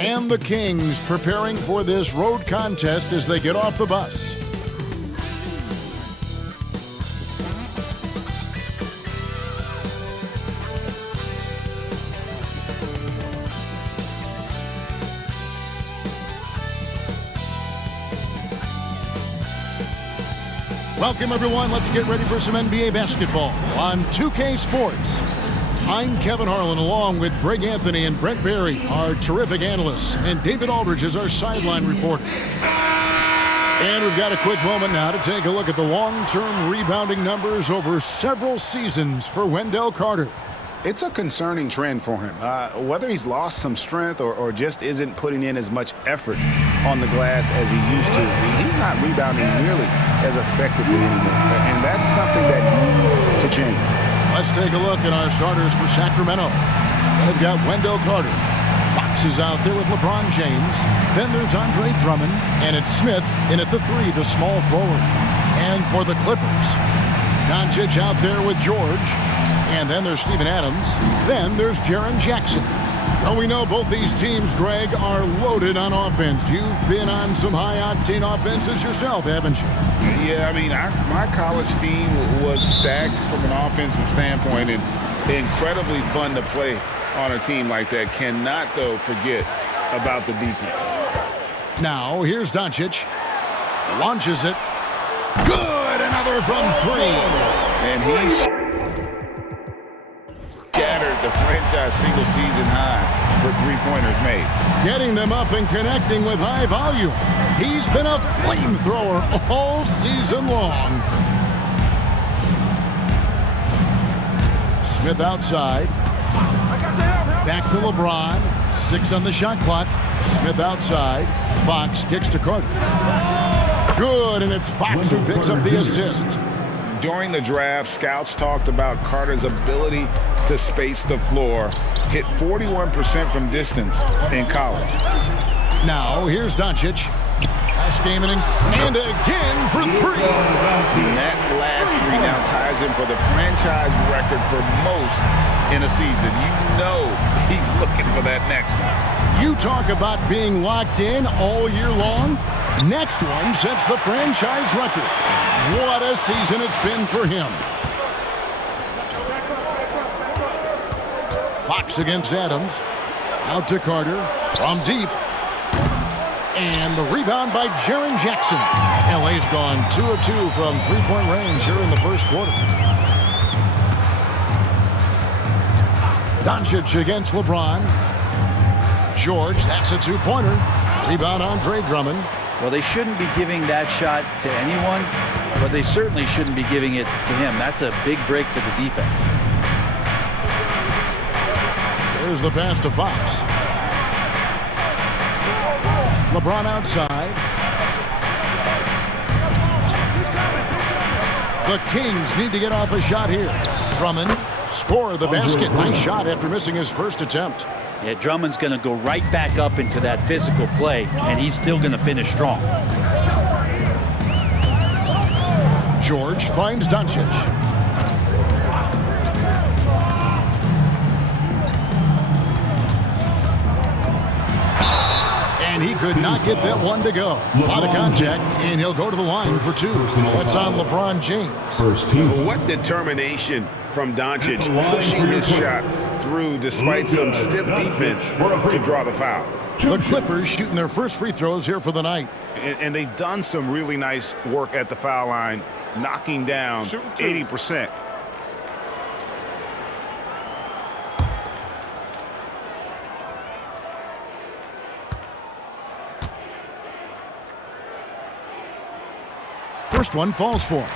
And the Kings preparing for this road contest as they get off the bus. Welcome, everyone. Let's get ready for some NBA basketball on 2K Sports. I'm Kevin Harlan, along with Greg Anthony and Brent Berry, our terrific analysts, and David Aldridge is our sideline reporter. And we've got a quick moment now to take a look at the long-term rebounding numbers over several seasons for Wendell Carter. It's a concerning trend for him. Whether he's lost some strength or just isn't putting in as much effort on the glass as he used to, he's not rebounding nearly as effectively anymore. And that's something that needs to change. Let's take a look at our starters for Sacramento. They've got Wendell Carter. Fox is out there with LeBron James. Then there's Andre Drummond. And it's Smith in at the 3, the small forward. And for the Clippers, Doncic out there with George. And then there's Steven Adams. Then there's Jaren Jackson. Well, we know both these teams, Greg, are loaded on offense. You've been on some high-octane offenses yourself, haven't you? Yeah, I mean, my college team was stacked from an offensive standpoint and incredibly fun to play on a team like that. Cannot, though, forget about the defense. Now, here's Doncic. Launches it. Good! Another from 3. And he's scattered the franchise single-season high for three-pointers made. Getting them up and connecting with high volume. He's been a flamethrower all season long. Smith outside. Back to LeBron. 6 on the shot clock. Smith outside. Fox kicks to Carter. Good, and it's Fox who picks up the assist. During the draft, scouts talked about Carter's ability to space the floor, hit 41% from distance in college. Now, here's Doncic. Last game and again for 3. And that last 3 now ties him for the franchise record for most in a season. You know he's looking for that next one. You talk about being locked in all year long. Next one sets the franchise record. What a season it's been for him. Fox against Adams. Out to Carter. From deep. And the rebound by Jaren Jackson. LA's gone 2 of 2 from three-point range here in the first quarter. Doncic against LeBron. George, that's a 2-pointer. Rebound Andre Drummond. Well, they shouldn't be giving that shot to anyone, but they certainly shouldn't be giving it to him. That's a big break for the defense. There's the pass to Fox. LeBron outside. The Kings need to get off a shot here. Drummond score the basket. Nice shot after missing his first attempt. Yeah, Drummond's going to go right back up into that physical play, and he's still going to finish strong. George finds Doncic. And he could not get that one to go. A lot of contact, and he'll go to the line for 2. That's on LeBron James. What determination from Doncic, pushing his shot through despite some stiff defense to draw the foul. The Clippers shooting their first free throws here for the night. And they've done some really nice work at the foul line, knocking down 80%. First one falls for him.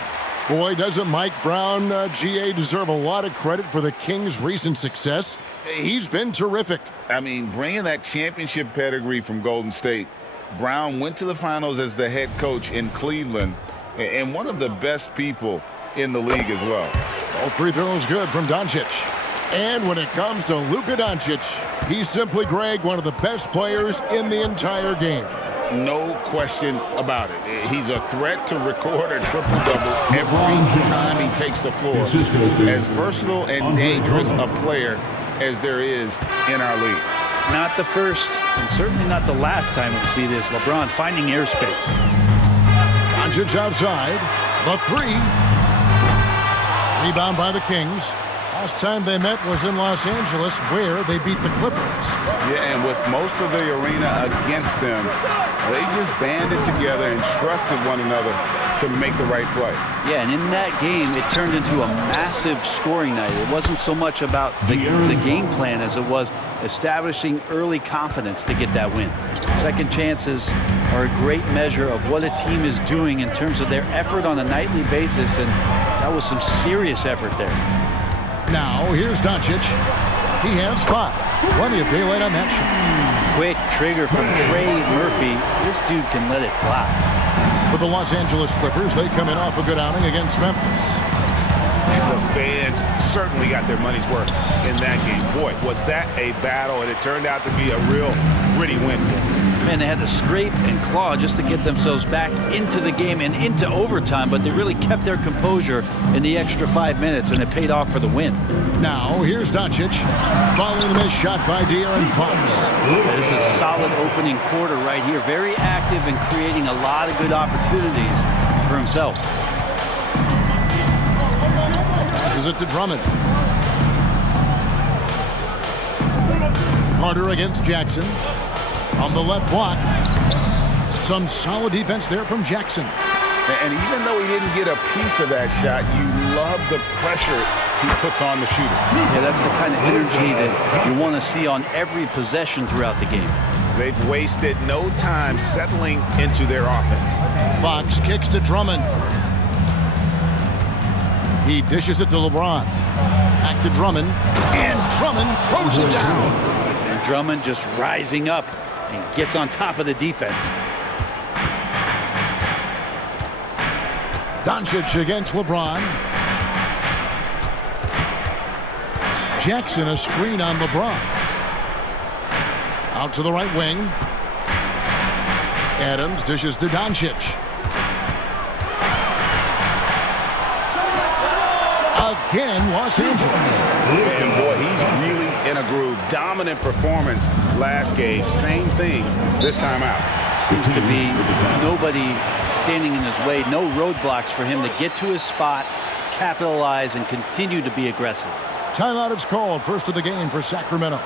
Boy, doesn't Mike Brown, GA, deserve a lot of credit for the Kings' recent success. He's been terrific. I mean, bringing that championship pedigree from Golden State, Brown went to the finals as the head coach in Cleveland and one of the best people in the league as well. All free throws good from Doncic. And when it comes to Luka Doncic, he's simply, Greg, one of the best players in the entire game. No question about it. He's a threat to record a triple-double every time he takes the floor. As versatile and dangerous a player as there is in our league. Not the first, and certainly not the last time we'll see this. LeBron finding airspace. Doncic outside. The three. Rebound by the Kings. Last time they met was in Los Angeles, where they beat the Clippers. Yeah, and with most of the arena against them, they just banded together and trusted one another to make the right play. Yeah, and in that game, it turned into a massive scoring night. It wasn't so much about the game plan as it was establishing early confidence to get that win. Second chances are a great measure of what a team is doing in terms of their effort on a nightly basis, and that was some serious effort there. Now, here's Doncic. He has 5. Plenty of daylight on that shot. Quick trigger from Trey Murphy. This dude can let it fly. For the Los Angeles Clippers, they come in off a good outing against Memphis. The fans certainly got their money's worth in that game. Boy, was that a battle, and it turned out to be a real gritty win for them. Man, they had to scrape and claw just to get themselves back into the game and into overtime, but they really kept their composure in the extra 5 minutes, and it paid off for the win. Now, here's Doncic, following the missed shot by De'Aaron Fox. This is a solid opening quarter right here. Very active and creating a lot of good opportunities for himself. Passes it to Drummond. Carter against Jackson. On the left block. Some solid defense there from Jackson. And even though he didn't get a piece of that shot, you love the pressure he puts on the shooter. Yeah, that's the kind of energy that you want to see on every possession throughout the game. They've wasted no time settling into their offense. Fox kicks to Drummond. He dishes it to LeBron. Back to Drummond. And Drummond throws it down. And Drummond just rising up and gets on top of the defense. Doncic against LeBron. Jackson a screen on LeBron. Out to the right wing. Adams dishes to Doncic. Again, Los Angeles. And boy, he's really in a groove. Dominant performance last game. Same thing this time out. Seems to be nobody standing in his way. No roadblocks for him to get to his spot, capitalize, and continue to be aggressive. Timeout is called. First of the game for Sacramento.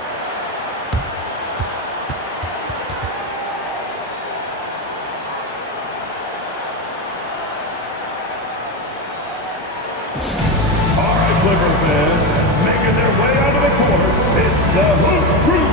Clipper fans making their way out of the corner. It's the Hoop Crew.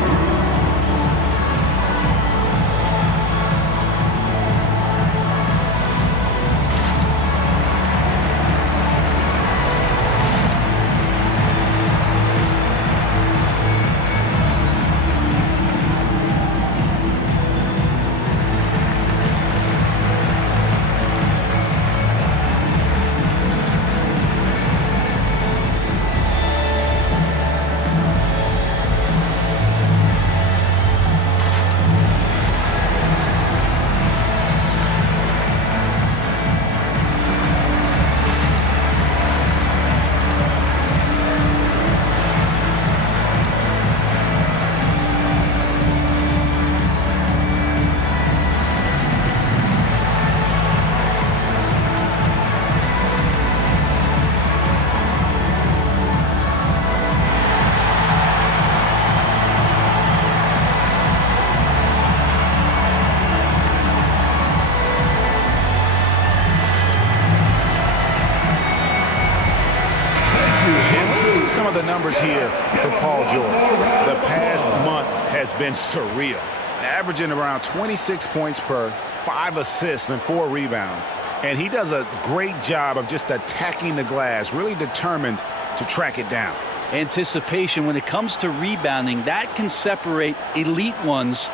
Some of the numbers here for Paul George. The past month has been surreal. Averaging around 26 points per, 5 assists and 4 rebounds. And he does a great job of just attacking the glass, really determined to track it down. Anticipation when it comes to rebounding, that can separate elite ones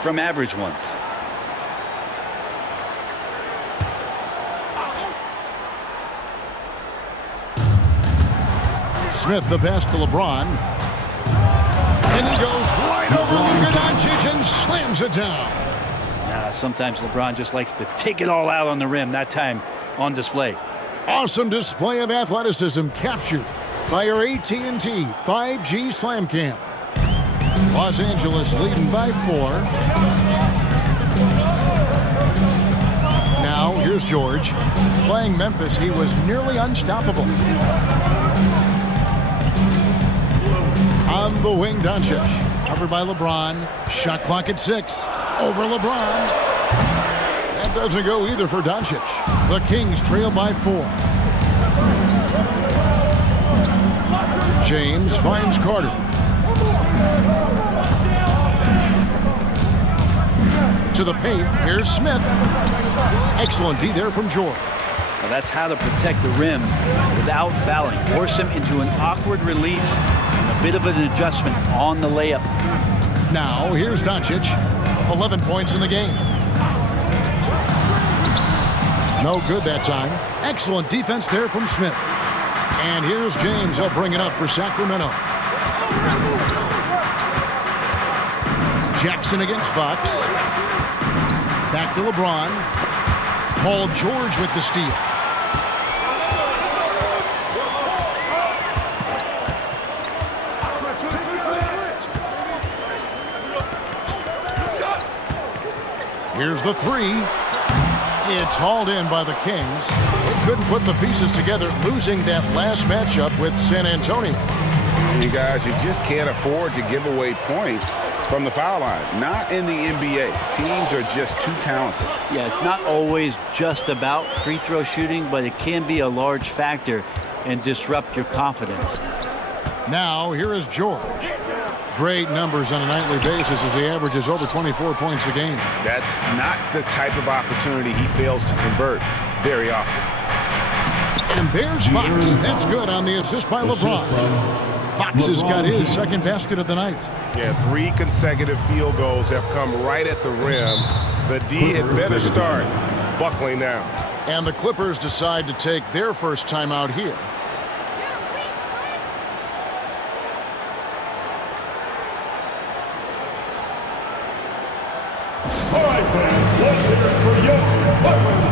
from average ones. Smith the pass to LeBron. And he goes right over Luka Doncic and slams it down. Sometimes LeBron just likes to take it all out on the rim, that time on display. Awesome display of athleticism captured by our AT&T 5G Slam Cam. Los Angeles leading by 4. Now, here's George. Playing Memphis, he was nearly unstoppable. On the wing, Doncic. Covered by LeBron. Shot clock at 6. Over LeBron. That doesn't go either for Doncic. The Kings trail by 4. James finds Carter. To the paint. Here's Smith. Excellent D there from George. Well, that's how to protect the rim without fouling. Force him into an awkward release and a bit of an adjustment on the layup. Now, here's Doncic. 11 points in the game. No good that time. Excellent defense there from Smith. And here's James. He'll bring it up for Sacramento. Jackson against Fox. Back to LeBron. Paul George with the steal. Here's the 3. It's hauled in by the Kings. They couldn't put the pieces together, losing that last matchup with San Antonio. You guys, you just can't afford to give away points from the foul line. Not in the NBA. Teams are just too talented. Yeah, it's not always just about free throw shooting, but it can be a large factor and disrupt your confidence. Now, here is George. Great numbers on a nightly basis as he averages over 24 points a game. That's not the type of opportunity he fails to convert very often. And there's Fox. That's good on the assist by LeBron. Fox has got his second basket of the night. Yeah, 3 consecutive field goals have come right at the rim. The D had better start buckling down. And the Clippers decide to take their first timeout here. All right, fans, let's hear it for your Clippers.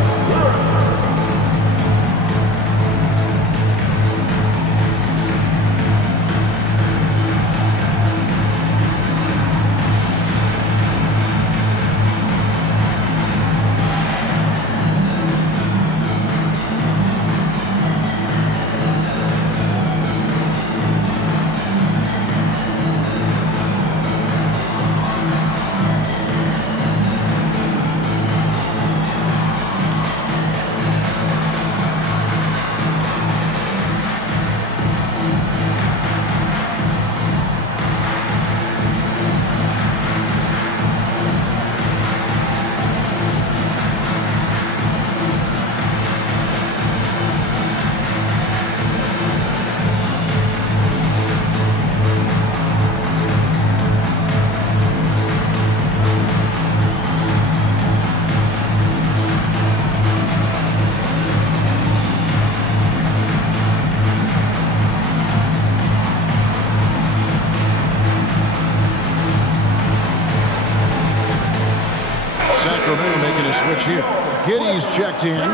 Sacramento making a switch here. Giddey's checked in.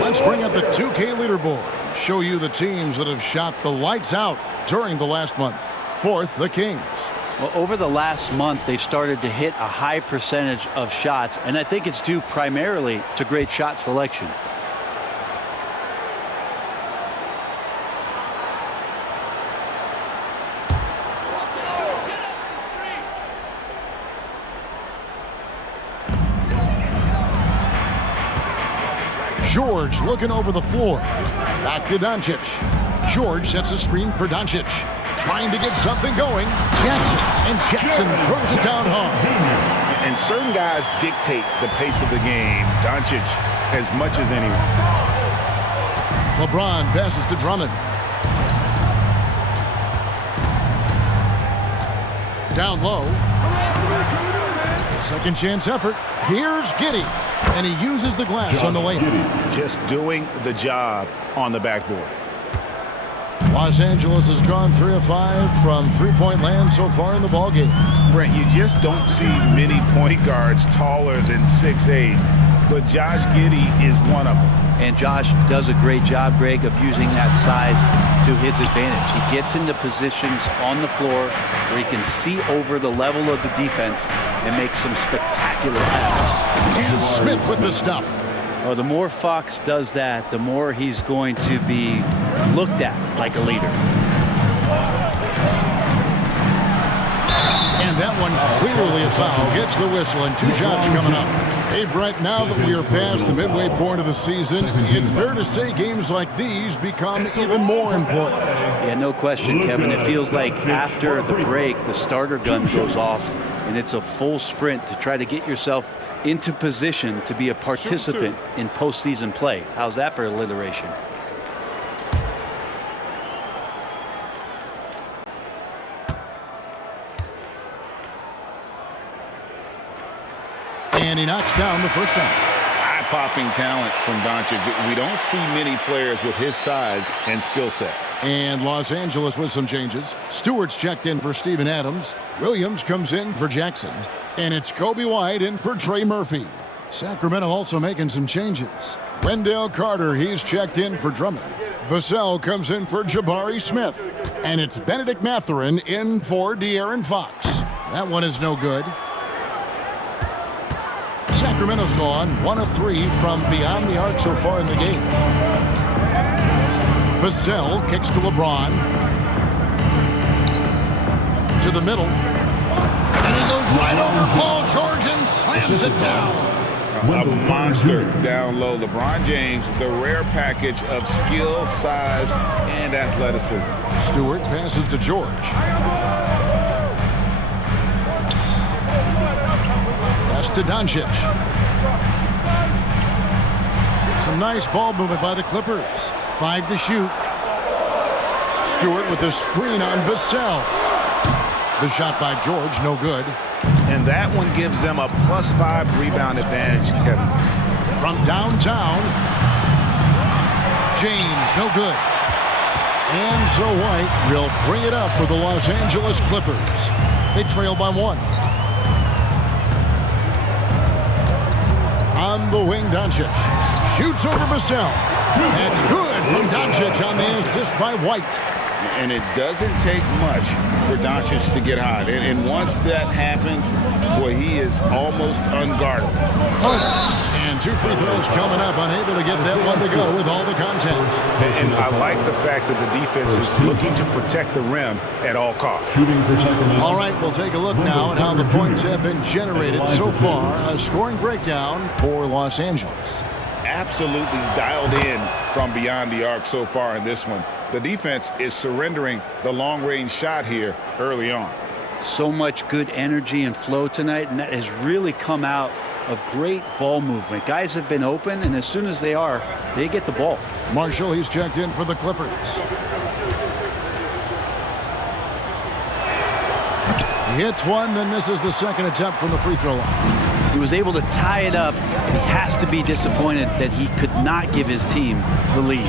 Let's bring up the 2K leaderboard. Show you the teams that have shot the lights out during the last month. 4th, the Kings. Well, over the last month, they've started to hit a high percentage of shots, and I think it's due primarily to great shot selection. George looking over the floor. Back to Doncic. George sets a screen for Doncic. Trying to get something going. Jackson. And Jackson throws it down hard. And certain guys dictate the pace of the game. Doncic as much as anyone. LeBron passes to Drummond. Down low. Second chance effort. Here's Giddey. And he uses the glass on the layup. Just doing the job on the backboard. Los Angeles has gone 3 of 5 from three-point land so far in the ballgame. Brent, you just don't see many point guards taller than 6'8", but Josh Giddey is one of them. And Josh does a great job, Greg, of using that size to his advantage. He gets into positions on the floor where he can see over the level of the defense and make some spectacular passes. And Smith with the stuff. Well, the more Fox does that, the more he's going to be looked at like a leader. And that one clearly a foul. Gets the whistle, and 2 shots coming up. Hey, Brent, now that we are past the midway point of the season, it's fair to say games like these become even more important. Yeah, no question, Kevin. It feels like after the break, the starter gun goes off, and it's a full sprint to try to get yourself into position to be a participant in postseason play. How's that for alliteration? And he knocks down the first time. Eye-popping talent from Doncic. We don't see many players with his size and skill set. And Los Angeles with some changes. Stewart's checked in for Steven Adams. Williams comes in for Jackson. And it's Kobe White in for Trey Murphy. Sacramento also making some changes. Wendell Carter, he's checked in for Drummond. Vassell comes in for Jabari Smith. And it's Benedict Mathurin in for De'Aaron Fox. That one is no good. Sacramento's gone 1 of 3 from beyond the arc so far in the game. Vassell kicks to LeBron. To the middle. And he goes right over Paul George and slams it down. A monster down low. LeBron James, the rare package of skill, size, and athleticism. Stewart passes to George. Pass to Doncic. Some nice ball movement by the Clippers. 5 to shoot. Stewart with the screen on Vassell. The shot by George, no good. And that one gives them a +5 rebound advantage, Kevin. From downtown, James, no good. And so White will bring it up for the Los Angeles Clippers. They trail by 1. On the wing, Doncic. Shoots over Vassell. That's good from Doncic on the assist by White. And it doesn't take much for Doncic to get hot. And once that happens, boy, he is almost unguardable. And 2 free throws coming up, unable to get that one to go with all the contact. And I like the fact that the defense is looking to protect the rim at all costs. All right, we'll take a look now at how the points have been generated so far. A scoring breakdown for Los Angeles. Absolutely dialed in from beyond the arc so far in this one. The defense is surrendering the long-range shot here early on. So much good energy and flow tonight, and that has really come out of great ball movement. Guys have been open, and as soon as they are, they get the ball. Marshall, he's checked in for the Clippers. He hits one, then misses the second attempt from the free throw line. He was able to tie it up. He has to be disappointed that he could not give his team the lead.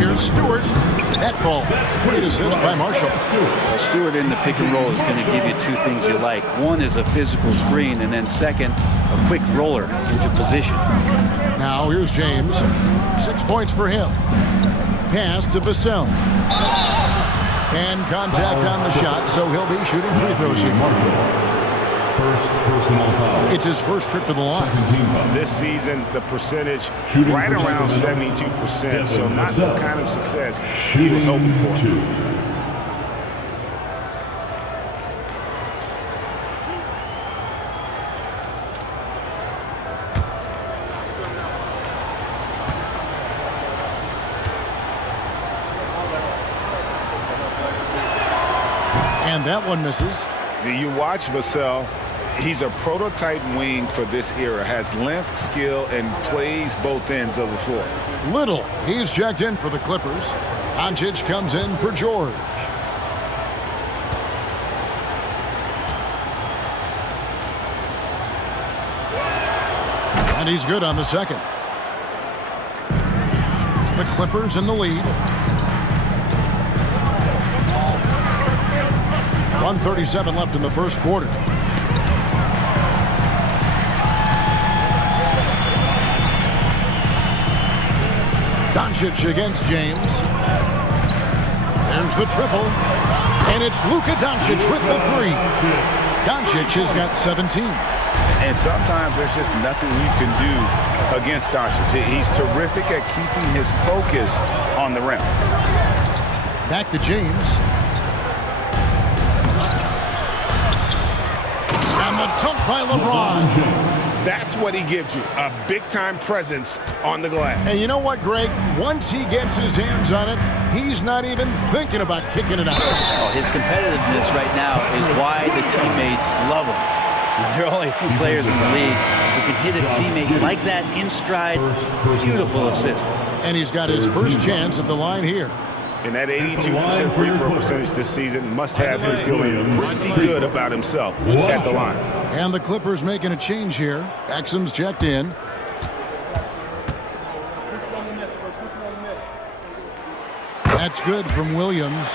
Here's Stewart. Net ball. Great assist by Marshall. Well, Stewart in the pick and roll is going to give you 2 things you like. One is a physical screen, and then second, a quick roller into position. Now here's James. 6 points for him. Pass to Vassell. And contact on the shot, so he'll be shooting free throws here. First personal foul. It's his first trip to the line. This season, the percentage right around 72%, so not the kind of success he was hoping for. And that one misses. You watch Vassell. He's a prototype wing for this era. Has length, skill, and plays both ends of the floor. Little, he's checked in for the Clippers. Doncic comes in for George. And he's good on the second. The Clippers in the lead. 1:37 left in the first quarter. Doncic against James. There's the triple. And it's Luka Doncic with the three. Doncic has got 17. And sometimes there's just nothing you can do against Doncic. He's terrific at keeping his focus on the rim. Back to James. And the dunk by LeBron. That's what he gives you, a big-time presence on the glass. And you know what, Greg? Once he gets his hands on it, he's not even thinking about kicking it out. Oh, his competitiveness right now is why the teammates love him. There are only a few players in the league who can hit a teammate like that in stride. Beautiful assist. And he's got his first chance at the line here. And that 82% free throw percentage this season must have him feeling pretty good about himself at the line. And the Clippers making a change here. Exum's checked in. That's good from Williams.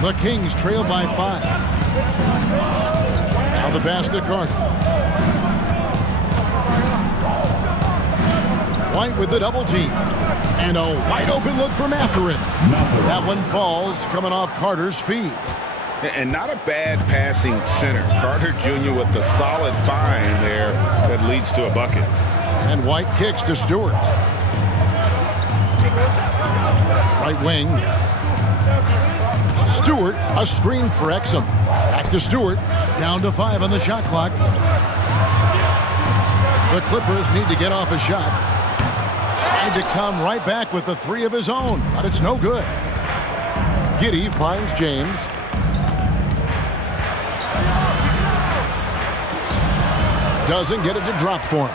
The Kings trail by 5. Now the pass to Carter. White with the double team. And a wide open look from Mathurin. That one falls, coming off Carter's feed. And not a bad passing center. Carter Jr. with the solid find there that leads to a bucket. And White kicks to Stewart. Right wing. Stewart, a screen for Exum. Back to Stewart. Down to 5 on the shot clock. The Clippers need to get off a shot. Tried to come right back with the 3 of his own, but it's no good. Giddey finds James. Doesn't get it to drop for him.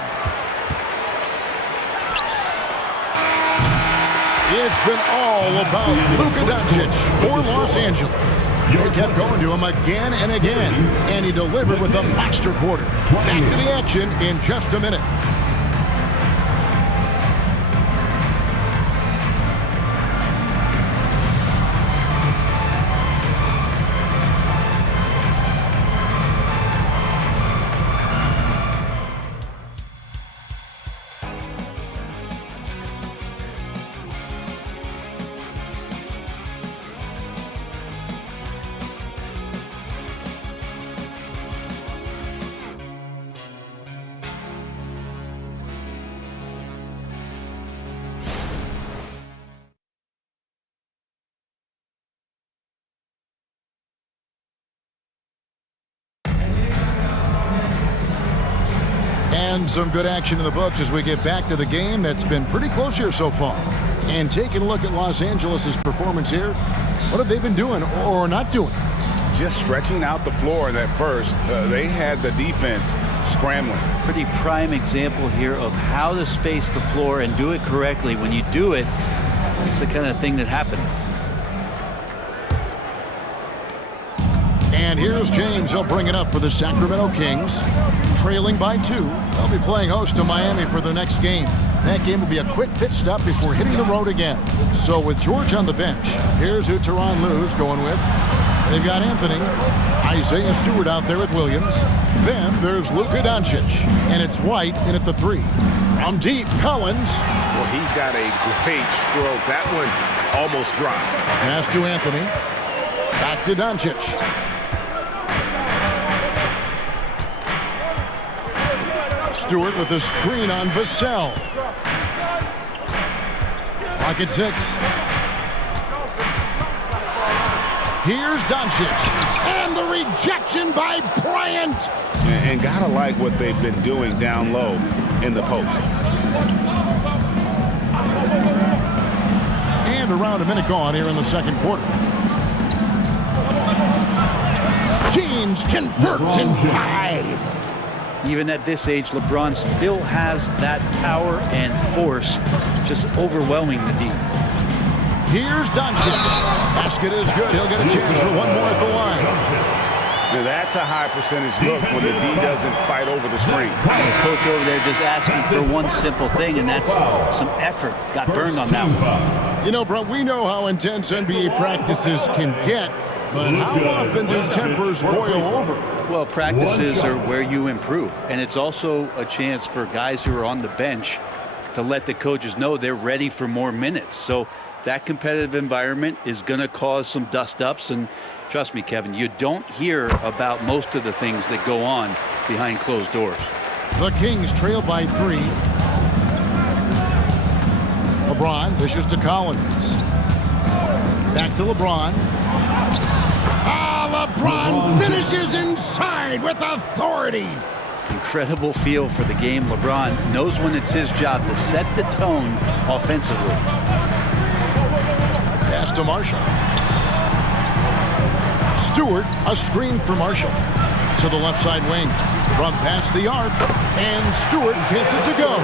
It's been all about Luka Doncic for Los Angeles. They kept going to him again and again, and he delivered with a monster quarter. Back to the action in just a minute. And some good action in the books as we get back to the game that's been pretty close here so far. And taking a look at Los Angeles' performance here, what have they been doing or not doing? Just stretching out the floor in that first. They had the defense scrambling. Pretty prime example here of how to space the floor and do it correctly. When you do it, it's the kind of thing that happens. And here's James. He'll bring it up for the Sacramento Kings. Trailing by 2. They'll be playing host to Miami for their next game. That game will be a quick pit stop before hitting the road again. So with George on the bench, here's who Tyronn Lue's going with. They've got Anthony. Isaiah Stewart out there with Williams. Then there's Luka Doncic. And it's White in at the 3. From deep, Collins. Well, he's got a great stroke. That one almost dropped. Pass to Anthony. Back to Doncic. Stewart with the screen on Vassell. Pocket 6. Here's Doncic. And the rejection by Bryant. And gotta like what they've been doing down low in the post. And around a minute gone here in the second quarter. James converts inside. Even at this age, LeBron still has that power and force, just overwhelming the D. Here's Doncic. Basket is good. He'll get a chance for one more at the line. Now that's a high percentage look when the D doesn't fight over the screen. The coach over there just asking for one simple thing, and that's some effort. Got burned on that one. You know, Brent, we know how intense NBA practices can get, but how often do tempers boil over? Well, practices are where you improve, and it's also a chance for guys who are on the bench to let the coaches know they're ready for more minutes. So that competitive environment is going to cause some dust-ups. And trust me, Kevin, you don't hear about most of the things that go on behind closed doors. The Kings trail by 3. LeBron dishes to Collins. Back to LeBron. LeBron finishes inside with authority. Incredible feel for the game. LeBron knows when it's his job to set the tone offensively. Pass to Marshall. Stewart, a screen for Marshall. To the left side wing. From past the arc. And Stewart gets it to go.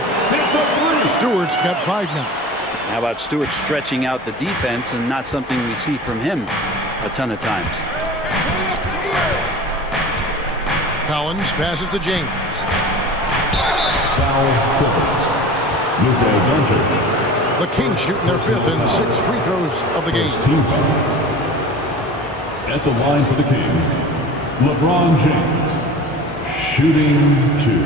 Stewart's got 5 now. How about Stewart stretching out the defense, and not something we see from him a ton of times. Collins passes to James. Foul. Luka Doncic. The Kings shooting their 5th and 6 free throws of the game. Team foul. At the line for the Kings, LeBron James, shooting 2.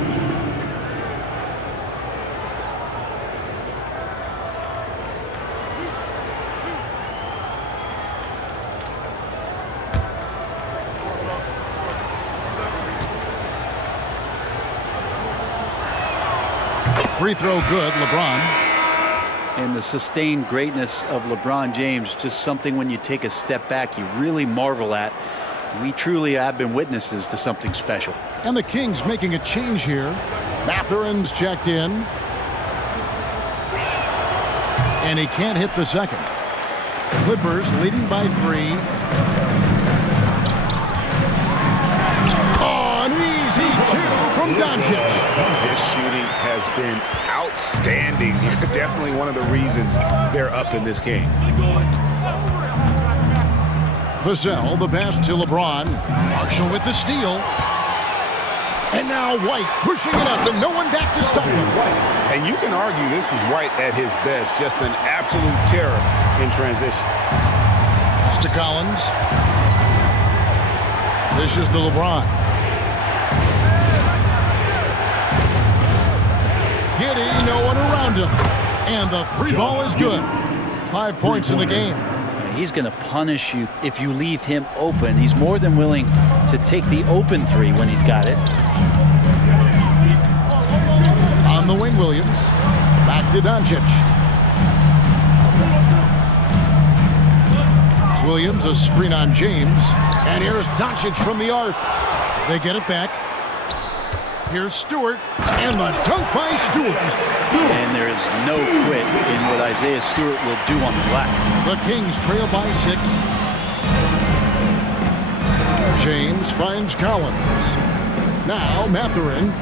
Free throw good, LeBron. And the sustained greatness of LeBron James, just something when you take a step back, you really marvel at. We truly have been witnesses to something special. And the Kings making a change here. Mathurin's checked in. And he can't hit the second. Clippers leading by 3. Oh, an easy 2 from Doncic. His shooting has been outstanding. Definitely one of the reasons they're up in this game. Vassell, the pass to LeBron. Marshall with the steal. And now White pushing it up, and no one back to stop him. And you can argue this is White at his best. Just an absolute terror in transition. Pass to Collins. This is to LeBron. Giddey, no one around him. And the 3 ball is good. 5 points in the game. He's going to punish you if you leave him open. He's more than willing to take the open 3 when he's got it. On the wing, Williams. Back to Doncic. Williams, a screen on James. And here's Doncic from the arc. They get it back. Here's Stewart, and the dunk by Stewart. And there is no quit in what Isaiah Stewart will do on the glass. The Kings trail by 6. James finds Collins. Now Mathurin.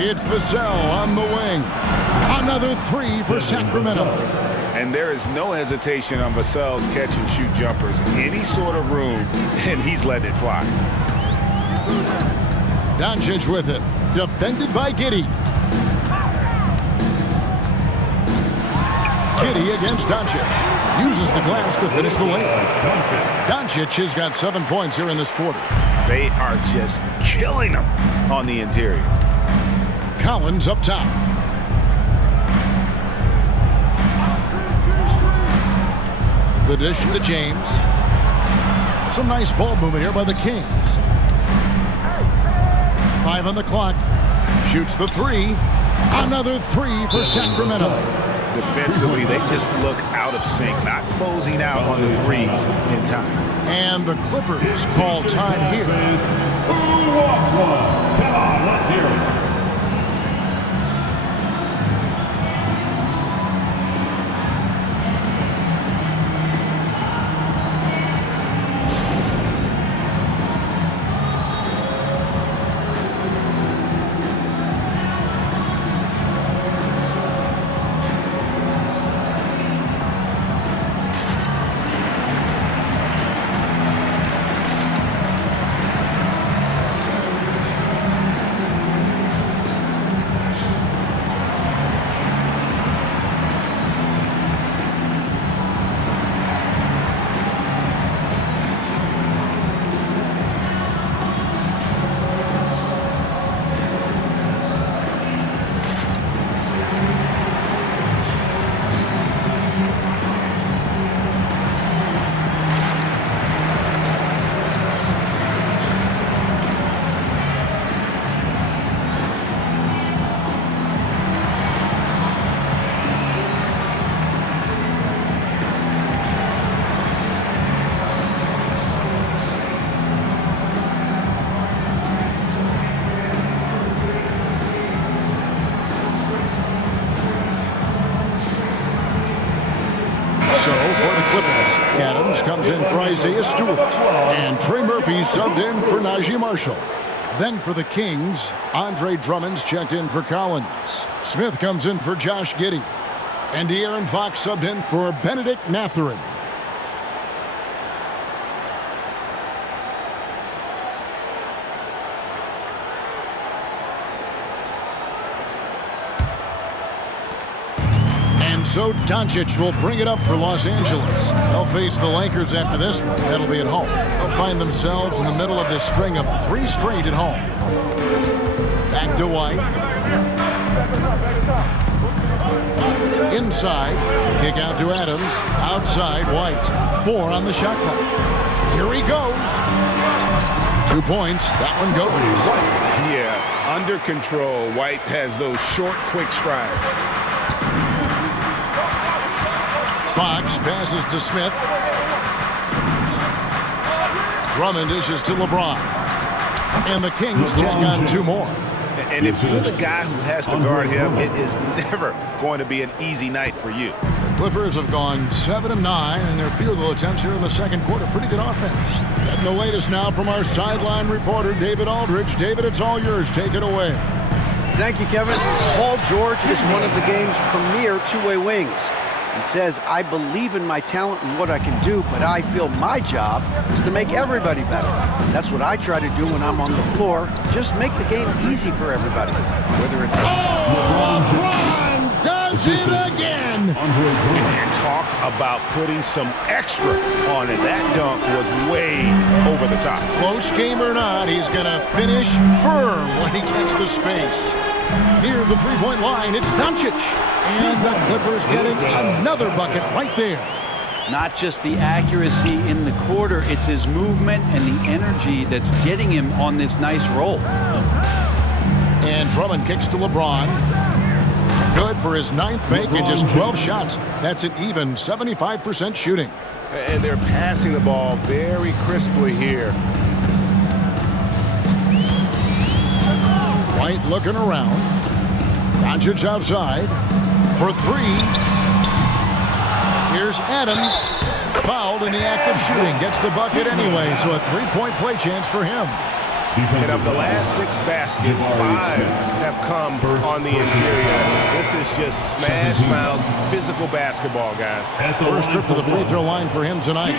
It's Vassell on the wing. Another 3 for Sacramento. And there is no hesitation on Vassell's catch-and-shoot jumpers. Any sort of room, and he's letting it fly. Doncic with it. Defended by Giddey. Giddey against Doncic. Uses the glass to finish the lane. Doncic has got 7 points here in this quarter. They are just killing him on the interior. Collins up top. The dish to James. Some nice ball movement here by the Kings. 5 on the clock. Shoots the 3. Another 3 for Sacramento. Defensively, they just look out of sync, not closing out on the 3s in time. And the Clippers call time here. Who wants one? Come on, let's hear it. Davis comes in for Isaiah Stewart. And Trey Murphy subbed in for Najee Marshall. Then for the Kings, Andre Drummond's checked in for Collins. Smith comes in for Josh Giddey. And De'Aaron Fox subbed in for Benedict Mathurin. So Doncic will bring it up for Los Angeles. They'll face the Lakers after this one. That'll be at home. They'll find themselves in the middle of this string of 3 straight at home. Back to White. Inside. Kick out to Adams. Outside, White. 4 on the shot clock. Here he goes. 2 points. That one goes. Yeah, under control. White has those short, quick strides. Fox passes to Smith. Drummond dishes to LeBron. And the Kings check on 2 more. And if you're the guy who has to guard him, it is never going to be an easy night for you. The Clippers have gone 7 of 9 in their field goal attempts here in the second quarter. Pretty good offense. Getting the latest now from our sideline reporter, David Aldridge. David, it's all yours. Take it away. Thank you, Kevin. Paul George is one of the game's premier two-way wings. He says, I believe in my talent and what I can do, but I feel my job is to make everybody better. That's what I try to do when I'm on the floor. Just make the game easy for everybody. Whether it's... LeBron does it again! And talk about putting some extra on it. That dunk was way over the top. Close game or not, he's going to finish firm when he gets the space. Near the three-point line, it's Doncic. And the Clippers getting another bucket right there. Not just the accuracy in the quarter, it's his movement and the energy that's getting him on this nice roll. And Drummond kicks to LeBron. Good for his 9th make in just 12 shots. That's an even 75% shooting. And they're passing the ball very crisply here. White looking around. Doncic outside for 3. Here's Adams. Fouled in the act of shooting. Gets the bucket anyway, so a 3-point play chance for him. And of the last 6 baskets, 5 have come on the interior. This is just smash-mouth physical basketball, guys. First trip to the free throw line for him tonight.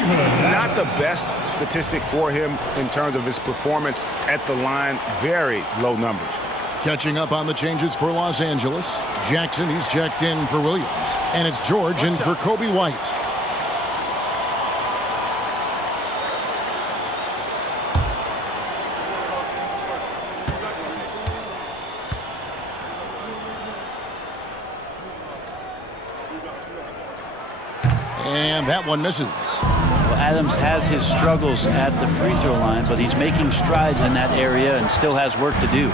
Not the best statistic for him in terms of his performance at the line. Very low numbers. Catching up on the changes for Los Angeles. Jackson, he's checked in for Williams. And it's George in for Kobe White. And that one misses. Well, Adams has his struggles at the free throw line, but he's making strides in that area and still has work to do.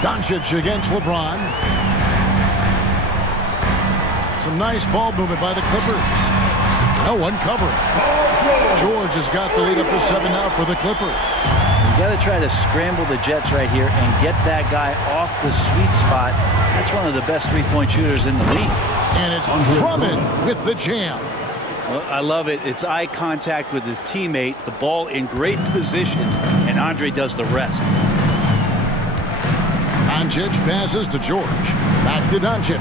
Doncic against LeBron. Some nice ball movement by the Clippers. No one covering. George has got the lead up to 7 now for the Clippers. You got to try to scramble the Jets right here and get that guy off the sweet spot. That's one of the best three-point shooters in the league. And it's Drummond with the jam. Well, I love it. It's eye contact with his teammate, the ball in great position, and Andre does the rest. Doncic passes to George. Back to Doncic.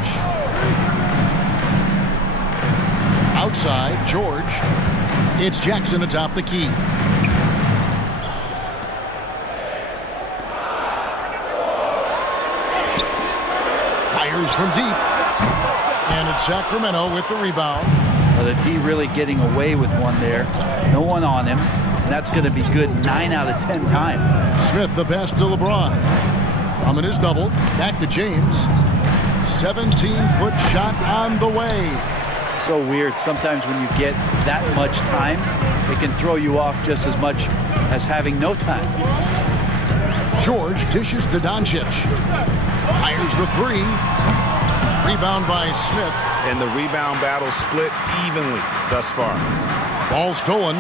Outside, George. It's Jackson atop the key. Fires from deep. And it's Sacramento with the rebound. Well, the D really getting away with one there. No one on him. And that's going to be good 9 out of 10 times. Smith the pass to LeBron. Drummond is doubled. Back to James. 17-foot shot on the way. So weird. Sometimes when you get that much time, it can throw you off just as much as having no time. George dishes to Doncic. Fires the 3. Rebound by Smith. And the rebound battle split evenly thus far. Ball stolen.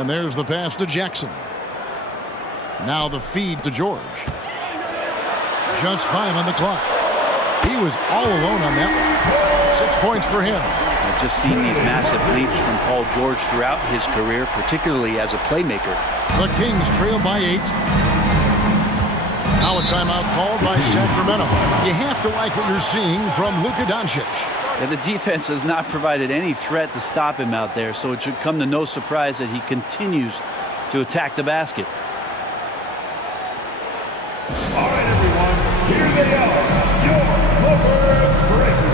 And there's the pass to Jackson. Now the feed to George. Just 5 on the clock. He was all alone on that one. 6 points for him. I've just seen these massive leaps from Paul George throughout his career, particularly as a playmaker. The Kings trail by 8. Now a timeout called by Sacramento. You have to like what you're seeing from Luka Doncic. Yeah, the defense has not provided any threat to stop him out there, so it should come to no surprise that he continues to attack the basket. All right, everyone, here they are, your Clippers breakers.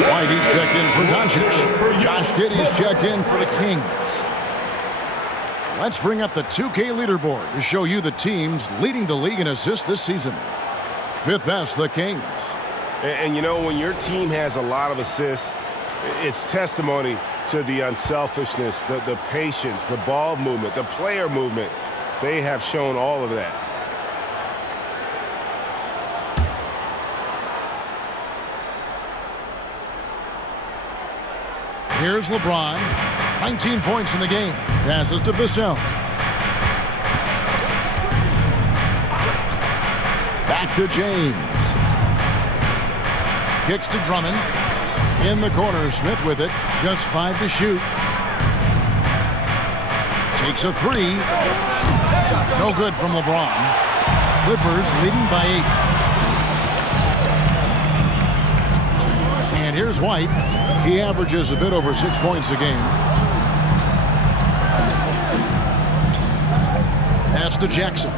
Whitey's checked in for Doncic. Josh Giddey's checked in for the Kings. Let's bring up the 2K leaderboard to show you the teams leading the league in assists this season. 5th best, the Kings. And you know, when your team has a lot of assists, it's testimony to the unselfishness, the patience, the ball movement, the player movement. They have shown all of that. Here's LeBron. 19 points in the game. Passes to Vassell. Back to James. Kicks to Drummond. In the corner, Smith with it. Just 5 to shoot. Takes a 3. No good from LeBron. Clippers leading by 8. And here's White. He averages a bit over 6 points a game. Pass to Jackson.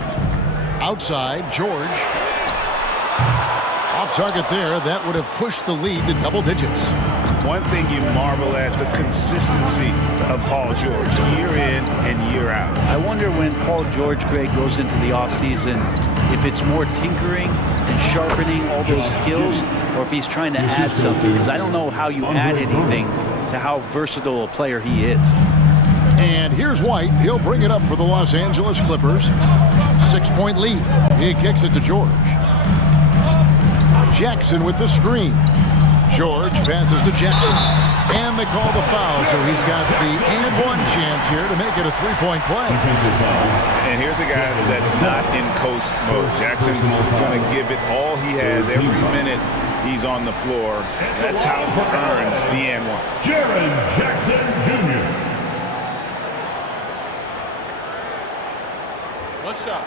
Outside, George. Off target there. That would have pushed the lead to double digits. One thing you marvel at, the consistency of Paul George, year in and year out. I wonder when Paul George, Greg, goes into the offseason, if it's more tinkering and sharpening all those skills, or if he's trying to add something, because I don't know how you add anything to how versatile a player he is. And here's White. He'll bring it up for the Los Angeles Clippers. 6-point lead. He kicks it to George. Jackson with the screen. George passes to Jackson. And they call the foul, so he's got the and one chance here to make it a 3-point play. And here's a guy that's not in coast mode. Jackson's going to give it all he has every minute he's on the floor. That's how he earns the and one. Jaren Jackson Jr. What's up?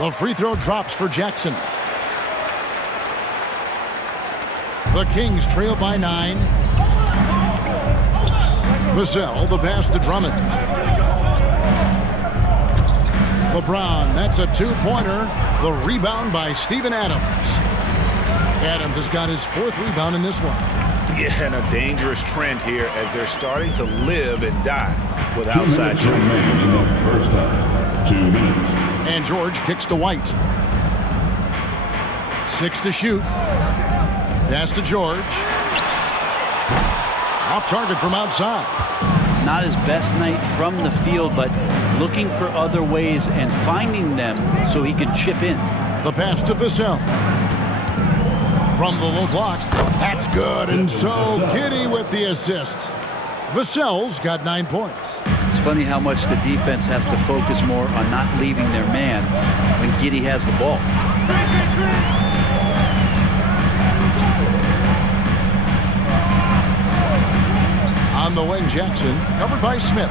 The free throw drops for Jackson. The Kings trail by 9. Vassell, the pass to Drummond. LeBron, that's a 2-pointer. The rebound by Steven Adams. Adams has got his 4th rebound in this one. Yeah, and a dangerous trend here as they're starting to live and die with outside shots. In the first half, 2 minutes. And George kicks to White. 6 to shoot. Pass to George. Off target from outside. Not his best night from the field, but looking for other ways and finding them so he can chip in. The pass to Vassell. From the low block. That's good. And so Giddey with the assist. Vassell's got 9 points. It's funny how much the defense has to focus more on not leaving their man when Giddey has the ball. On the wing, Jackson, covered by Smith.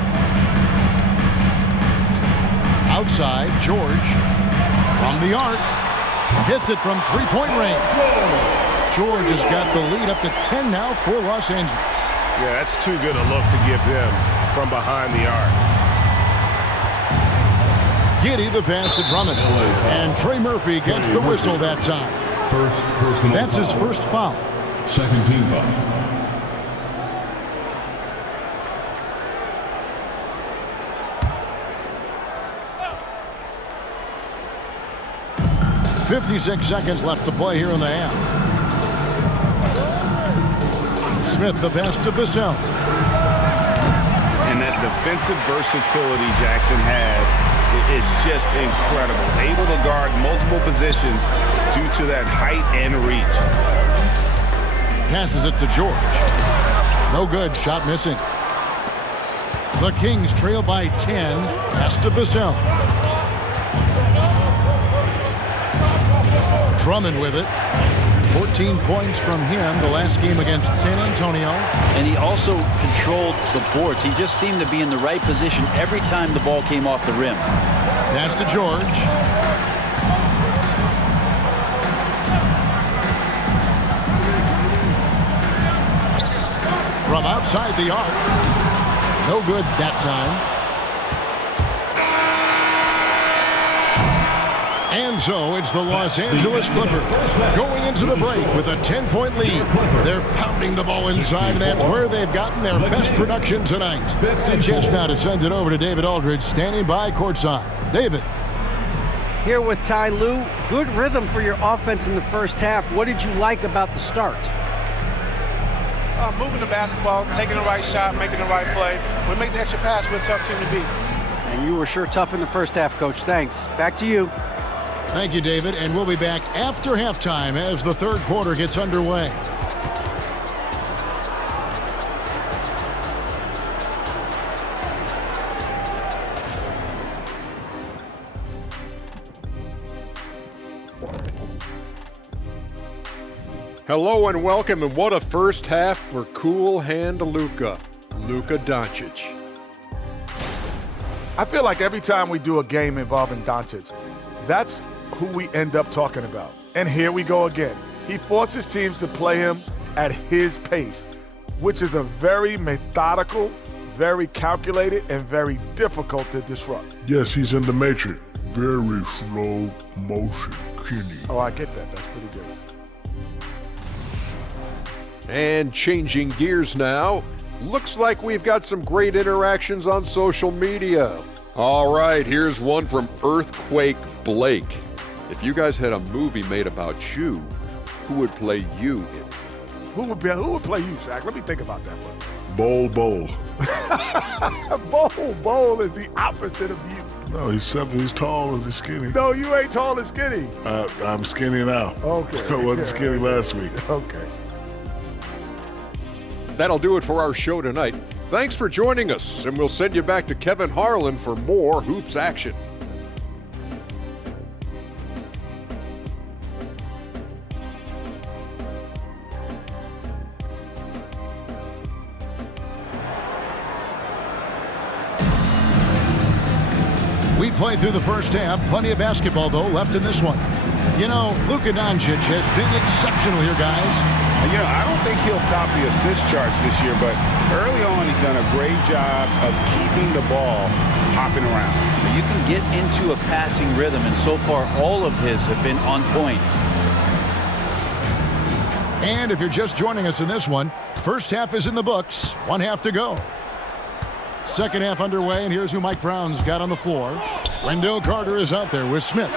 Outside, George. From the arc. Hits it from three-point range. George has got the lead up to 10 now for Los Angeles. Yeah, that's too good a look to give them from behind the arc. Giddey the pass to Drummond. And Trey Murphy gets the whistle that time. That's his first foul. Second team foul. 56 seconds left to play here in the half. Smith the pass to Vassell. And that defensive versatility Jackson has is just incredible. Able to guard multiple positions due to that height and reach. Passes it to George. No good. Shot missing. The Kings trail by 10. Pass to Vassell. Drummond with it. 14 points from him the last game against San Antonio. And he also controlled the boards. He just seemed to be in the right position every time the ball came off the rim. Pass to George. From outside the arc. No good that time. And so it's the Los Angeles Clippers going into the break with a 10-point lead. They're pounding the ball inside, and that's where they've gotten their best production tonight. And just now to send it over to David Aldridge, standing by courtside. David. Here with Ty Lue, good rhythm for your offense in the first half. What did you like about the start? Moving the basketball, taking the right shot, making the right play. When we make the extra pass, we're a tough team to beat. And you were sure tough in the first half, Coach. Thanks. Back to you. Thank you, David, and we'll be back after halftime as the third quarter gets underway. Hello and welcome, and what a first half for Cool Hand Luka Doncic. I feel like every time we do a game involving Doncic, that's who we end up talking about. And here we go again. He forces teams to play him at his pace, which is a very methodical, very calculated, and very difficult to disrupt. Yes, he's in the matrix. Very slow motion, Kenny. Oh, I get that. That's pretty good. And changing gears now, looks like we've got some great interactions on social media. All right, here's one from Earthquake Blake. If you guys had a movie made about you, who would play you in it? Who would play you, Zach? Let me think about that for a second. Bol. Bol is the opposite of you. No, he's tall and he's skinny. No, you ain't tall and skinny. I'm skinny now. Okay. I wasn't skinny last week. Okay. That'll do it for our show tonight. Thanks for joining us, and we'll send you back to Kevin Harlan for more Hoops action. We played through the first half. Plenty of basketball, though, left in this one. You know, Luka Doncic has been exceptional here, guys. You know, I don't think he'll top the assist charts this year, but early on he's done a great job of keeping the ball hopping around. You can get into a passing rhythm, and so far all of his have been on point. And if you're just joining us in this one, first half is in the books. One half to go. Second half underway, and here's who Mike Brown's got on the floor. Wendell Carter is out there with Smith.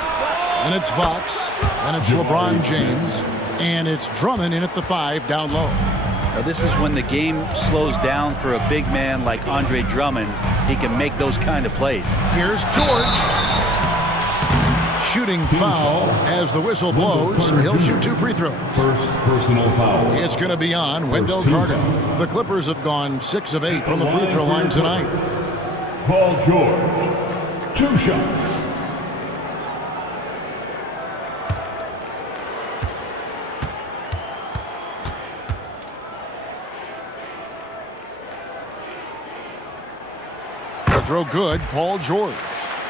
And it's Fox. And it's LeBron James. And it's Drummond in at the 5 down low. Now this is when the game slows down for a big man like Andre Drummond. He can make those kind of plays. Here's George. shooting foul as the whistle blows. He'll shoot 2 free throws. First personal foul. It's going to be on Wendell Carter. The Clippers have gone 6 of 8 from the free throw line tonight. Paul George, 2 shots. Throw good, Paul George.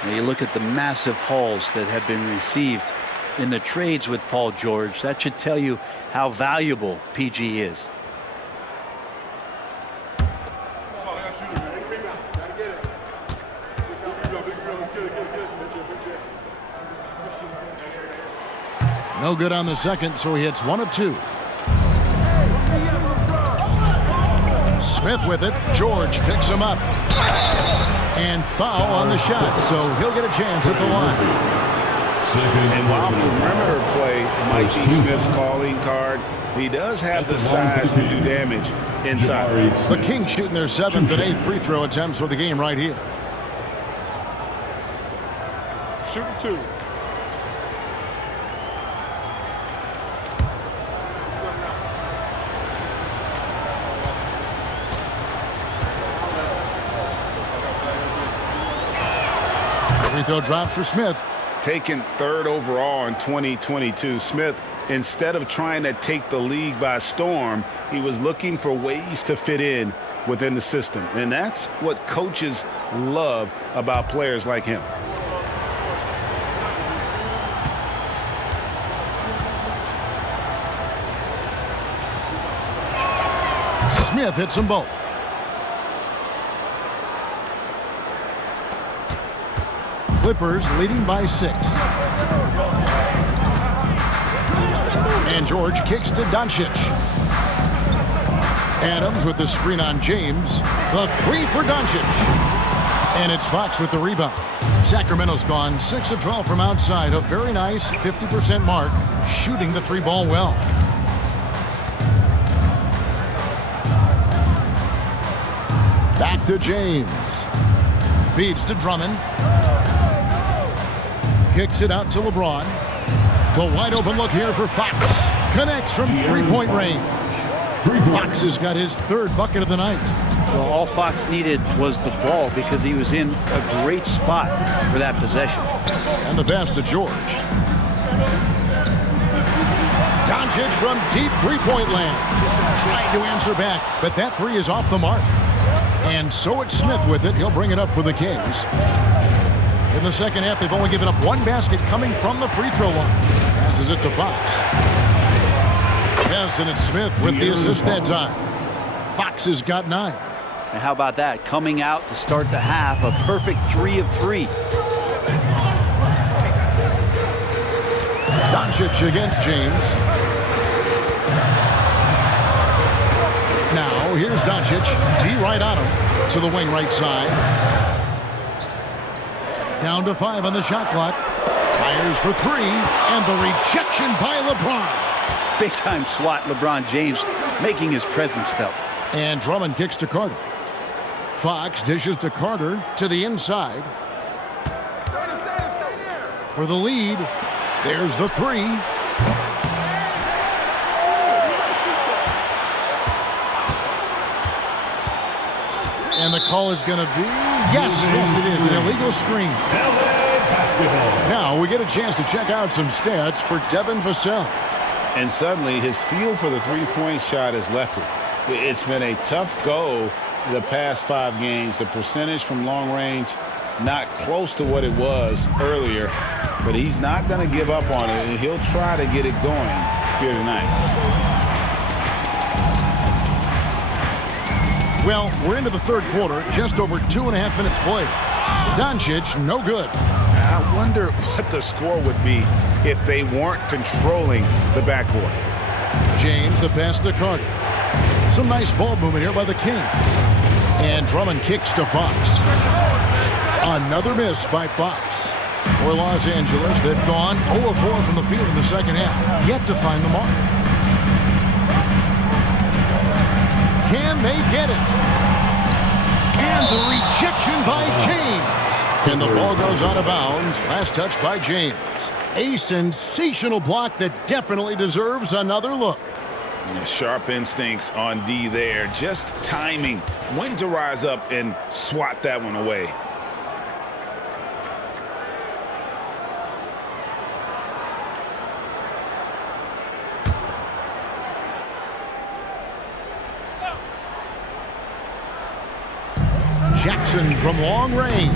Now you look at the massive hauls that have been received in the trades with Paul George. That should tell you how valuable PG is. No good on the second, so he hits 1 of 2. Smith with it. George picks him up. And foul on the shot, so he'll get a chance at the line. And while perimeter play might be Smith's calling card, he does have the size to do damage inside. The Kings shooting their 7th and 8th free throw attempts for the game right here. Shooting 2. Free throw drop for Smith. Taken 3rd overall in 2022, Smith, instead of trying to take the league by storm, he was looking for ways to fit in within the system. And that's what coaches love about players like him. Smith hits them both. Clippers leading by 6. And George kicks to Doncic. Adams with the screen on James. The 3 for Doncic. And it's Fox with the rebound. Sacramento's gone 6 of 12 from outside. A very nice 50% mark, shooting the 3-ball well. Back to James. Feeds to Drummond. Kicks it out to LeBron. The wide open look here for Fox. Connects from 3-point range. Fox has got his 3rd bucket of the night. Well, all Fox needed was the ball because he was in a great spot for that possession. And the pass to George. Doncic from deep 3-point land. Tried to answer back, but that 3 is off the mark. And so it's Smith with it. He'll bring it up for the Kings. In the second half, they've only given up 1 basket coming from the free throw line. Passes it to Fox. Yes, and it's Smith with the assist that time. Fox has got 9. And how about that? Coming out to start the half, a perfect 3 of 3. Doncic against James. Now, here's Doncic. D right on him to the wing right side. Down to 5 on the shot clock. Fires for 3, and the rejection by LeBron. Big-time swat, LeBron James making his presence felt. And Drummond kicks to Carter. Fox dishes to Carter to the inside. For the lead, there's the 3. And the call is going to be, yes, it is, an illegal screen. Now we get a chance to check out some stats for Devin Vassell. And suddenly his feel for the 3-point shot has left him. It's been a tough go the past 5 games. The percentage from long range, not close to what it was earlier, but he's not going to give up on it, and he'll try to get it going here tonight. Well, we're into the 3rd quarter, just over 2.5 minutes played. Doncic, no good. I wonder what the score would be if they weren't controlling the backboard. James, the pass to Carter. Some nice ball movement here by the Kings. And Drummond kicks to Fox. Another miss by Fox. For Los Angeles, they've gone 0 of 4 from the field in the second half, yet to find the mark. Can they get it? And the rejection by James. And the ball goes out of bounds. Last touch by James. A sensational block that definitely deserves another look. Sharp instincts on D there. Just timing when to rise up and swat that one away. Jackson from long range.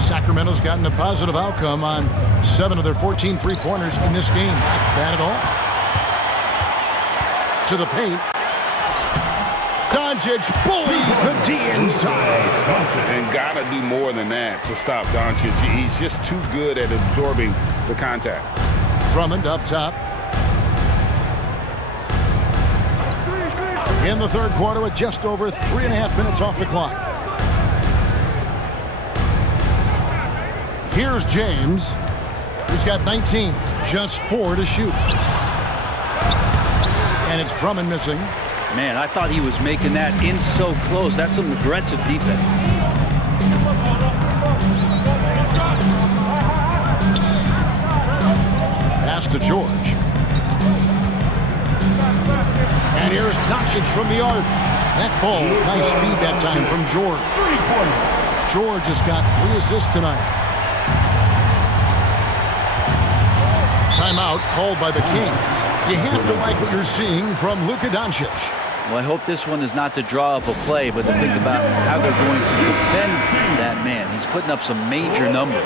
Sacramento's gotten a positive outcome on 7 of their 14 three-pointers in this game. Not bad at all. To the paint. Doncic bullies the D inside. And got to do more than that to stop Doncic. He's just too good at absorbing the contact. Drummond up top. In the third quarter with just over 3.5 minutes off the clock. Here's James. He's got 19, just 4 to shoot. And it's Drummond missing. Man, I thought he was making that in so close. That's some aggressive defense. Pass to George. And here's Doncic from the arc. That falls. Nice feed that time from George. George has got 3 assists tonight. Timeout called by the Kings. You have to like what you're seeing from Luka Doncic. Well, I hope this one is not to draw up a play, but to think about how they're going to defend that man. He's putting up some major numbers.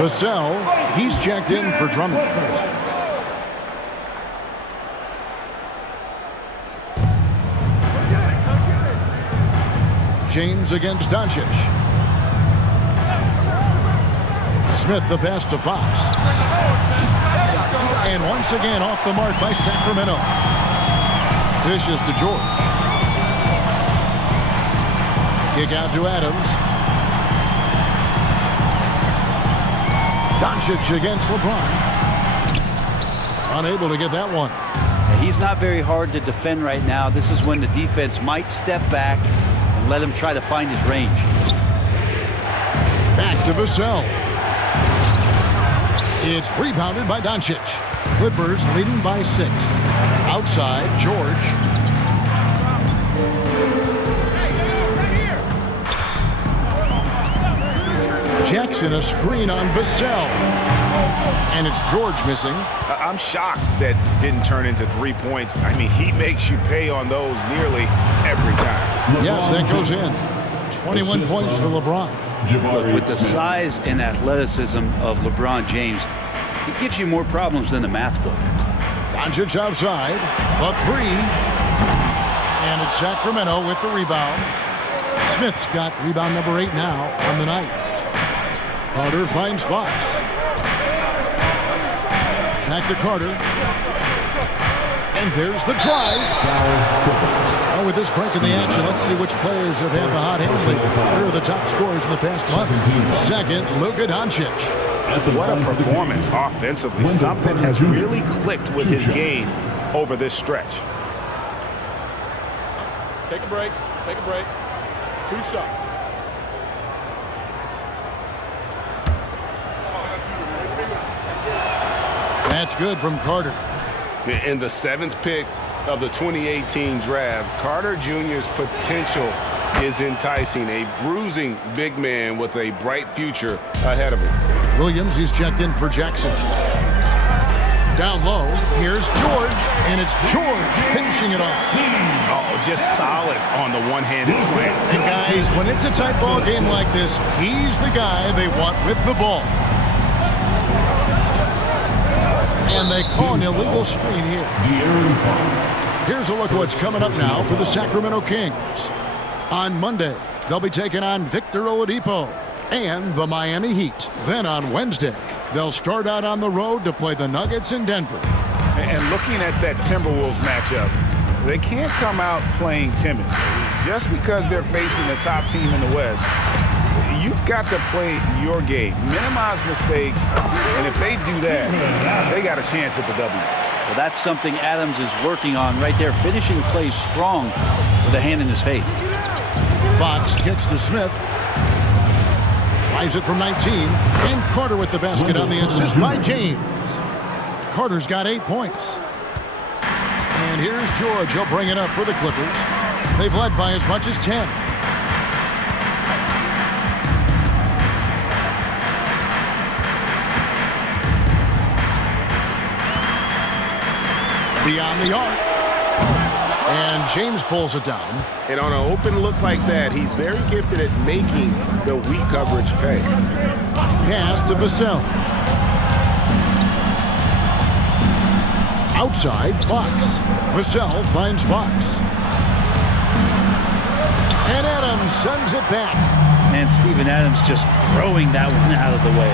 Vassell, he's checked in for Drummond. James against Doncic. Smith the pass to Fox. And once again off the mark by Sacramento. Dishes to George. Kick out to Adams. Doncic against LeBron. Unable to get that one. He's not very hard to defend right now. This is when the defense might step back and let him try to find his range. Back to Vassell. It's rebounded by Doncic. Clippers leading by 6. Outside, George. Jackson, a screen on Vassell. And it's George missing. I'm shocked that didn't turn into 3 points. I mean, he makes you pay on those nearly every time. Yes, that goes in. 21 points for LeBron. Look, with the size and athleticism of LeBron James, he gives you more problems than the math book. Doncic outside, the 3. And it's Sacramento with the rebound. Smith's got rebound number 8 now on the night. Carter finds Fox. Back to Carter. And there's the drive. Now with this break in the action, let's see which players have had the hot hand lead. Here are the top scorers in the past month. Second, Luka Doncic. What a performance offensively. Something has really clicked with his game over this stretch. Take a break. Take a break. 2 shots. That's good from Carter. In the 7th pick of the 2018 draft, Carter Jr.'s potential is enticing. A bruising big man with a bright future ahead of him. Williams, he's checked in for Jackson. Down low, here's George, and it's George finishing it off. Oh, just solid on the one-handed slam. And guys, when it's a tight ball game like this, he's the guy they want with the ball. And they call an illegal screen here. Here's a look at what's coming up now for the Sacramento Kings. On Monday, they'll be taking on Victor Oladipo and the Miami Heat. Then on Wednesday, they'll start out on the road to play the Nuggets in Denver. And looking at that Timberwolves matchup, they can't come out playing timid. Just because they're facing the top team in the West, you've got to play your game, minimize mistakes, and if they do that, they got a chance at the W. Well, that's something Adams is working on right there, finishing plays strong with a hand in his face. Fox kicks to Smith. Tries it from 19. And Carter with the basket on the assist by James. Carter's got 8 points. And here's George. He'll bring it up for the Clippers. They've led by as much as 10. Beyond the arc. And James pulls it down. And on an open look like that, he's very gifted at making the weak coverage pay. Pass to Vassell. Outside, Fox. Vassell finds Fox. And Adams sends it back. And Steven Adams just throwing that one out of the way.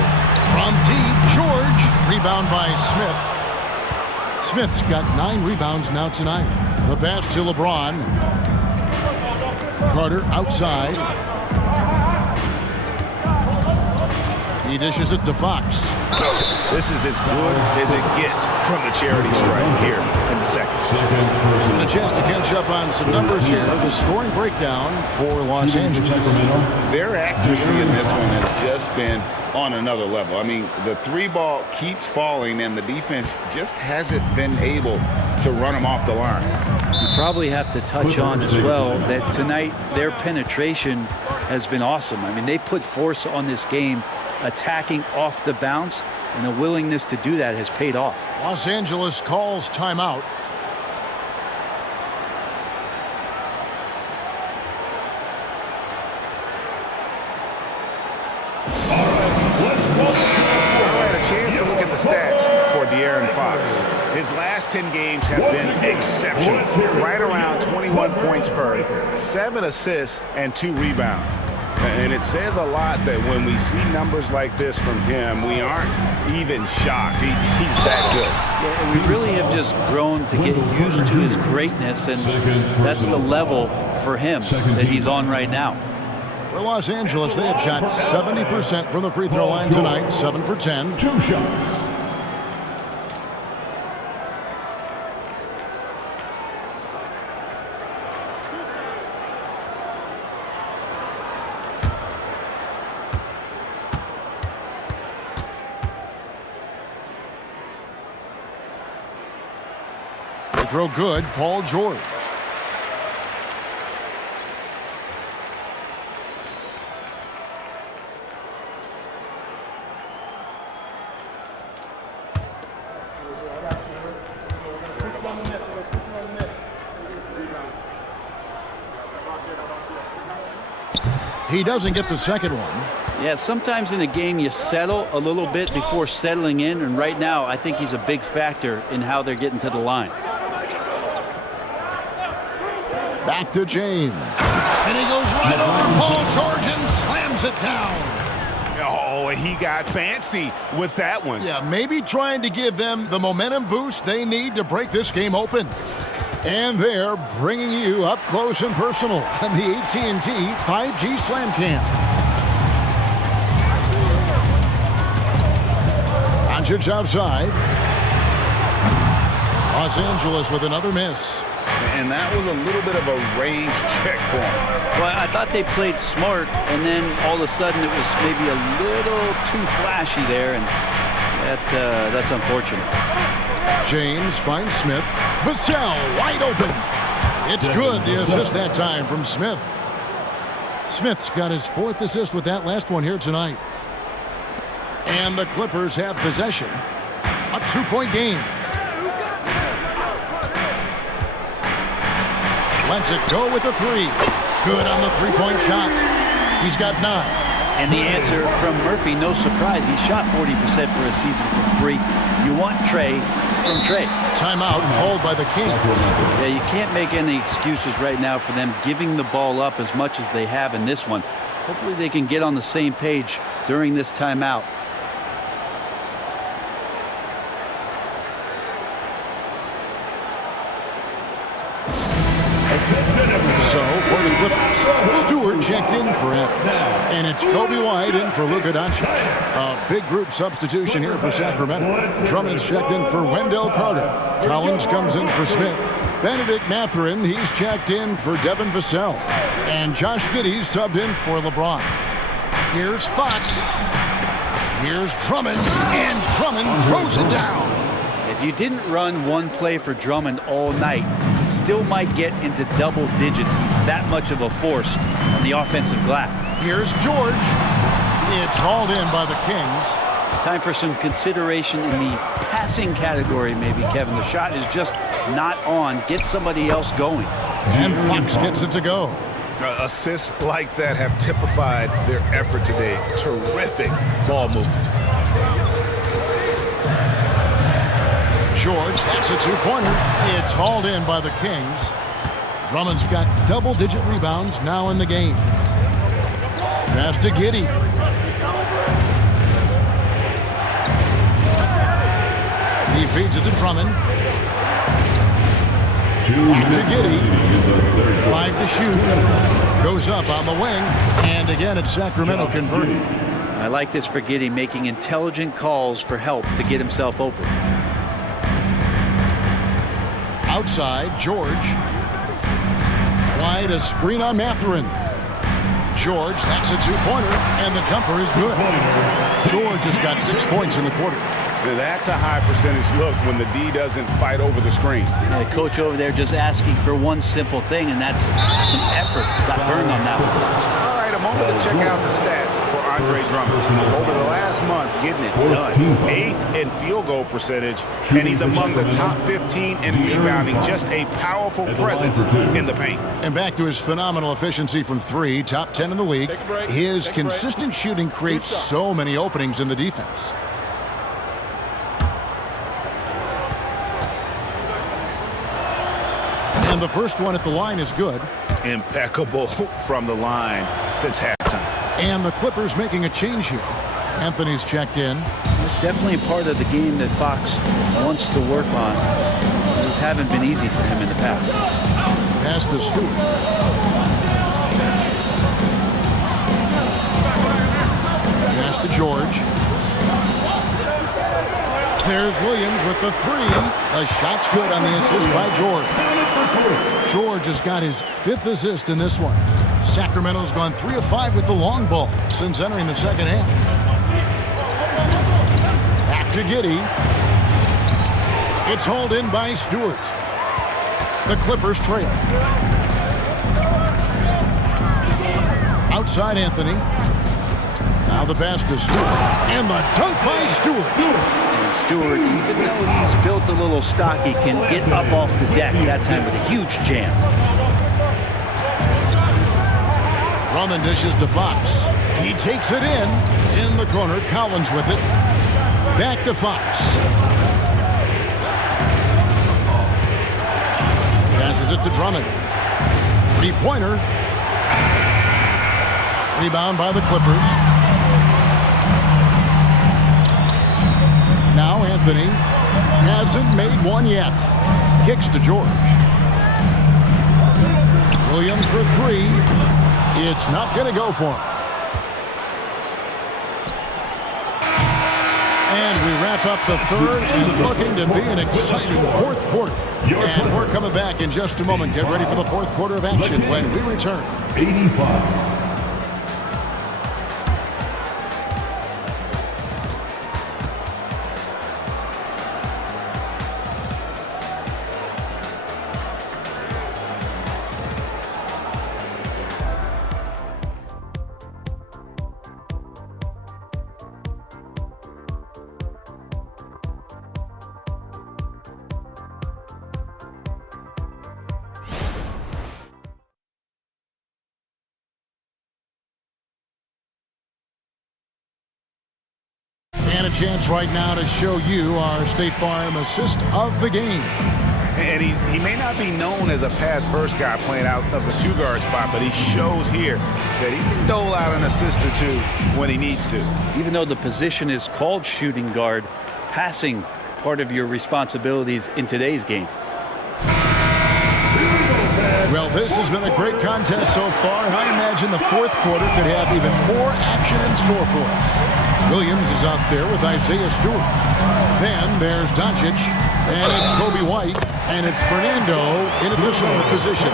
From deep, George. Rebound by Smith. Smith's got 9 rebounds now tonight. The pass to LeBron. Carter outside. He dishes it to Fox. This is as good as it gets from the charity stripe here in the second. And a chance to catch up on some numbers here. The scoring breakdown for Los Angeles. Their accuracy in this one has just been on another level. I mean, the 3-ball keeps falling, and the defense just hasn't been able to run them off the line. You probably have to touch on as well that tonight their penetration has been awesome. I mean, they put force on this game, attacking off the bounce, and the willingness to do that has paid off. Los Angeles calls timeout. To look at the stats for De'Aaron Fox. His last 10 games have been exceptional. Right around 21 points per, 7 assists, and 2 rebounds. And it says a lot that when we see numbers like this from him, we aren't even shocked. He's that good. Yeah, we really have just grown to get used to his greatness, and that's the level for him that he's on right now. For Los Angeles, they have shot 70% from the free throw line tonight, 7 for 10. 2 shots. They throw good, Paul George. He doesn't get the second one. Yeah, sometimes in a game you settle a little bit before settling in, and right now I think he's a big factor in how they're getting to the line. Back to James. And he goes right over Paul George and slams it down. Oh, he got fancy with that one. Yeah, maybe trying to give them the momentum boost they need to break this game open. And they're bringing you up close and personal on the AT&T 5G Slam Cam. Doncic outside. Los Angeles with another miss. And that was a little bit of a range check for him. Well, I thought they played smart, and then all of a sudden it was maybe a little too flashy there, and that's unfortunate. James finds Smith. Vassell wide open. It's good. The assist that time from Smith. Smith's got his 4th assist with that last one here tonight. And the Clippers have possession. A 2-point game. Lets it go with a 3. Good on the 3-point shot. He's got 9. And the answer from Murphy, no surprise. He shot 40% for a season from 3. You want Trey from Trey. Timeout called by the Kings. Yeah, you can't make any excuses right now for them giving the ball up as much as they have in this one. Hopefully they can get on the same page during this timeout. So, for the Clippers, Stewart checked in for Adams. And it's Kobe White in for Luka Doncic. A big group substitution here for Sacramento. Drummond's checked in for Wendell Carter. Collins comes in for Smith. Benedict Mathurin, he's checked in for Devin Vassell. And Josh Giddey's subbed in for LeBron. Here's Fox. Here's Drummond, and Drummond throws it down. If you didn't run one play for Drummond all night, he still might get into double digits. He's that much of a force on the offensive glass. Here's George. It's hauled in by the Kings. Time for some consideration in the passing category, maybe, Kevin. The shot is just not on. Get somebody else going. And Fox gets it to go. Assists like that have typified their effort today. Terrific ball movement. George, that's a two-pointer. It's hauled in by the Kings. Drummond's got double-digit rebounds now in the game. Pass to Giddey. He feeds it to Drummond. Back to Giddey. 5 to shoot. Goes up on the wing. And again, it's Sacramento converting. I like this for Giddey, making intelligent calls for help to get himself open. Outside, George. Wide a screen on Mathurin. George, that's a two-pointer, and the jumper is good. George has got 6 points in the quarter. That's a high percentage look when the D doesn't fight over the screen. Yeah, the coach over there just asking for one simple thing, and that's some effort. Got burned on that one. All right, a moment to check out the stats for Andre Drummond. Over the last month, getting it done. 8th in field goal percentage, and he's among the top 15 in rebounding. Just a powerful presence in the paint. And back to his phenomenal efficiency from 3, top 10 in the league. His consistent shooting creates so many openings in the defense. And the first one at the line is good. Impeccable from the line since halftime. And the Clippers making a change here. Anthony's checked in. It's definitely a part of the game that Fox wants to work on. These haven't been easy for him in the past. Pass to Stewart. Pass to George. There's Williams with the 3. The shot's good on the assist by George. George has got his 5th assist in this one. Sacramento's gone 3 of 5 with the long ball since entering the second half. Back to Giddey. It's hauled in by Stewart. The Clippers trail. Outside Anthony. Now the pass to Stewart. And the dunk by Stewart. And Stewart, even though he's built a little stocky, can get up off the deck that time with a huge jam. Drummond dishes to Fox. He takes it in the corner. Collins with it. Back to Fox. Passes it to Drummond. 3-pointer. Rebound by the Clippers. Now Anthony hasn't made one yet. Kicks to George. Williams for 3. It's not going to go for him. And we wrap up the third and looking to be an exciting fourth quarter. And we're coming back in just a moment. Get ready for the fourth quarter of action when we return. 85. And a chance right now to show you our State Farm assist of the game. And he may not be known as a pass-first guy playing out of the 2-guard spot, but he shows here that he can dole out an assist or 2 when he needs to. Even though the position is called shooting guard, passing part of your responsibilities in today's game. Well, this has been a great contest so far, and I imagine the fourth quarter could have even more action in store for us. Williams is out there with Isaiah Stewart. Then there's Doncic. And it's Kobe White, and it's Fernando in at the center position.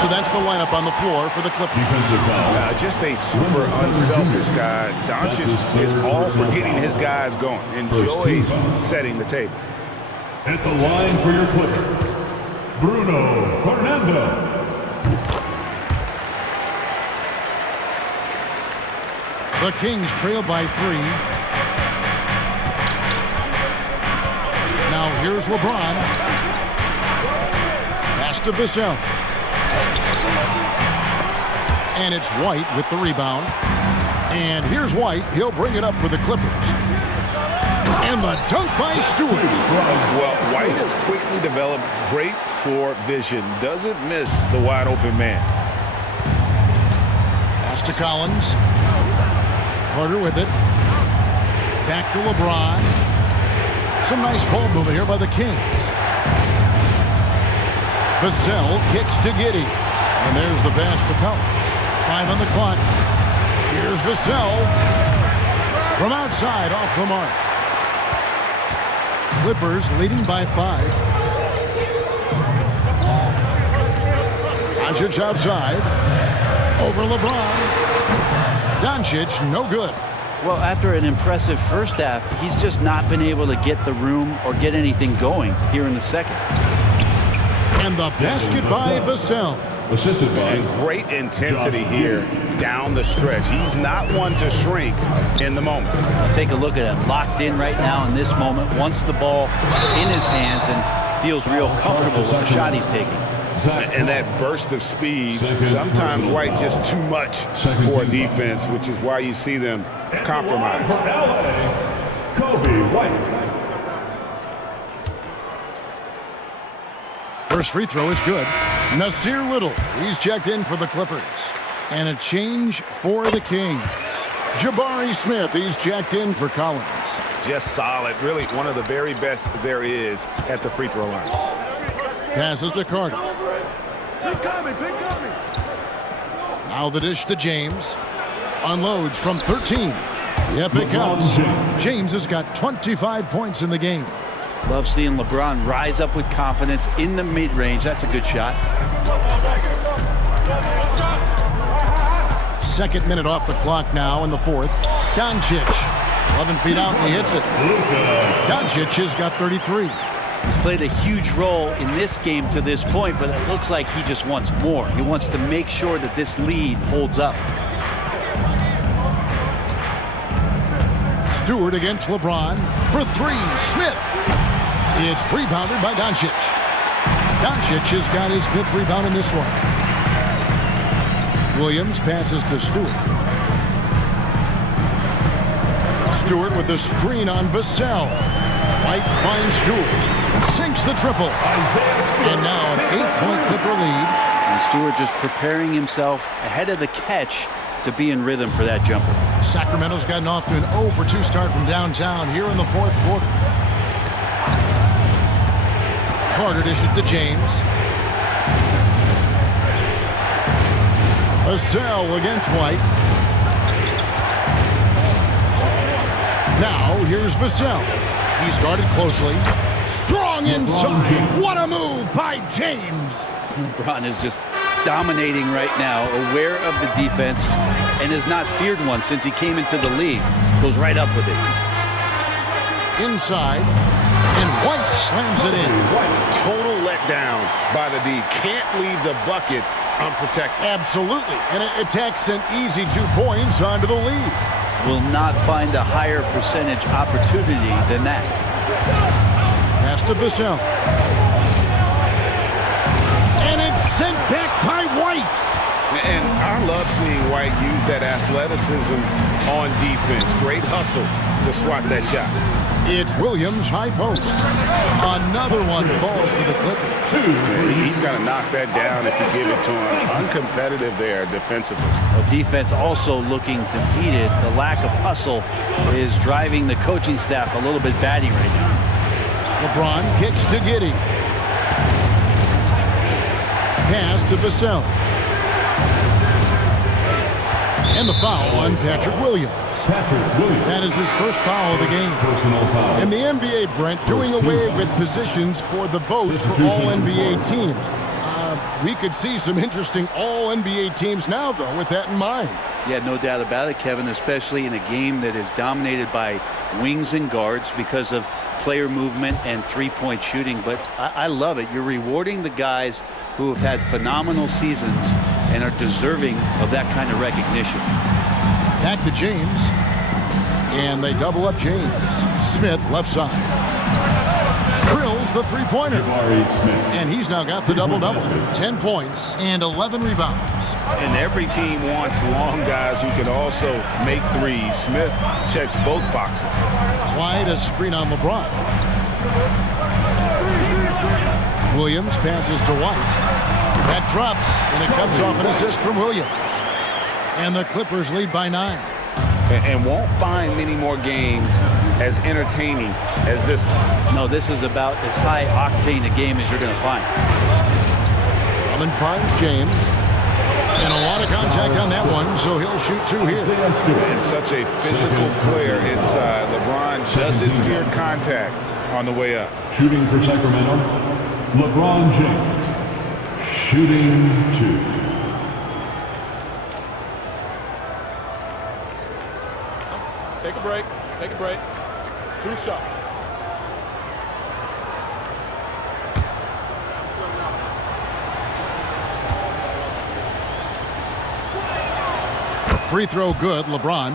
So that's the lineup on the floor for the Clippers. Just a super unselfish guy. Doncic is all for getting his guys going. Enjoys setting the table. At the line for your Clippers, Bruno Fernando. The Kings trail by 3. Now here's LeBron. Pass to Vassell. And it's White with the rebound. And here's White. He'll bring it up for the Clippers. And the dunk by Stewart. Well, White has quickly developed great floor vision. Doesn't miss the wide open man. Pass to Collins. Carter with it. Back to LeBron. Some nice ball movement here by the Kings. Vassell kicks to Giddey. And there's the pass to Collins. 5 on the clock. Here's Vassell. From outside, off the mark. Clippers leading by 5. Doncic outside. Over LeBron. Doncic, no good. Well, after an impressive first half, he's just not been able to get the room or get anything going here in the second. And the basket by Vassell. And great intensity here down the stretch. He's not one to shrink in the moment. Take a look at him. Locked in right now in this moment. Wants the ball in his hands and feels real comfortable with the shot he's taking. And that burst of speed, sometimes White just too much for a defense, which is why you see them compromise. For LA, Kobe White. First free throw is good. Nasir Little, he's checked in for the Clippers. And a change for the Kings. Jabari Smith, he's checked in for Collins. Just solid, really one of the very best there is at the free throw line. Passes to Carter. Now the dish to James. Unloads from 13. Yep, it counts. James has got 25 points in the game. Love seeing LeBron rise up with confidence in the mid-range. That's a good shot. Second minute off the clock now in the fourth. Doncic, 11 feet out, and he hits it. Doncic has got 33. He's played a huge role in this game to this point, but it looks like he just wants more. He wants to make sure that this lead holds up. Stewart against LeBron for 3. Smith. It's rebounded by Doncic. Doncic has got his 5th rebound in this one. Williams passes to Stewart. Stewart with the screen on Vassell. White finds Stewart. Sinks the triple. And now an 8-point Clipper lead. And Stewart just preparing himself ahead of the catch to be in rhythm for that jumper. Sacramento's gotten off to an 0 for 2 start from downtown here in the fourth quarter. Carter dishes to James. Vassell against White. Now here's Vassell. He's guarded closely. Strong inside. What a move by James. LeBron is just dominating right now, aware of the defense, and has not feared one since he came into the league. Goes right up with it. Inside, and White slams it in. Total letdown by the D. Can't leave the bucket unprotected. Absolutely, and it takes an easy 2 points onto the lead. Will not find a higher percentage opportunity than that. Pass to Vassell. And it's sent back by White. And I love seeing White use that athleticism on defense. Great hustle to swat that shot. It's Williams, high post. Another one falls for the Clippers. He's got to knock that down if you give it to him. Uncompetitive there defensively. Well, defense also looking defeated. The lack of hustle is driving the coaching staff a little bit batty right now. LeBron kicks to Giddey. Pass to Vassell. And the foul on Patrick Williams. That is his first foul of the game. Personal foul. In the NBA, Brent, doing away with positions for the votes for all NBA teams. We could see some interesting all-NBA teams now, though, with that in mind. Yeah, no doubt about it, Kevin, especially in a game that is dominated by wings and guards because of player movement and three-point shooting. But I love it. You're rewarding the guys who have had phenomenal seasons and are deserving of that kind of recognition. Back to James. And they double up James. Smith, left side. Drills the three-pointer. And he's now got the double-double. 10 points and 11 rebounds. And every team wants long guys who can also make threes. Smith checks both boxes. Wide, a screen on LeBron. Williams passes to White. That drops, and it comes off an assist from Williams. And the Clippers lead by 9. And won't find many more games as entertaining as this one. No, this is about as high octane a game as you're going to find. Drummond finds James. And a lot of contact on that one, so he'll shoot 2 here. And such a physical player inside. LeBron doesn't fear contact on the way up. Shooting for Sacramento, LeBron James. Shooting 2. Take a break. Take a break. 2 shots. Free throw good, LeBron.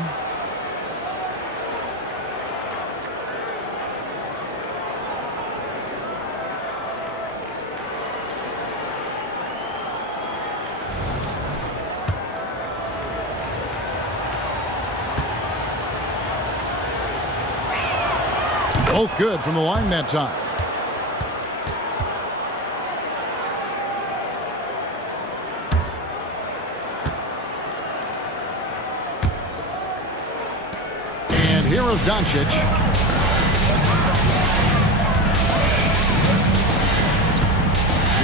Both good from the line that time. And here is Doncic.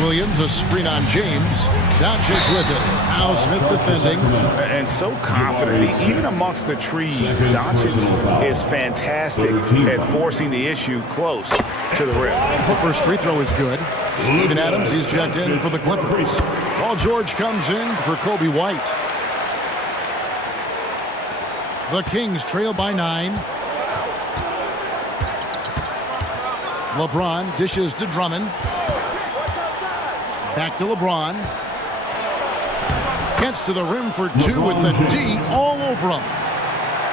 Williams, a screen on James. Doncic with it. Now Smith defending. And so confident. Even amongst the trees, Doncic is fantastic at forcing the issue close to the rim. The first free throw is good. Steven Adams, he's checked in for the Clippers. Paul George comes in for Kobe White. The Kings trail by 9. LeBron dishes to Drummond. Back to LeBron. Gets to the rim for 2 with the D all over him.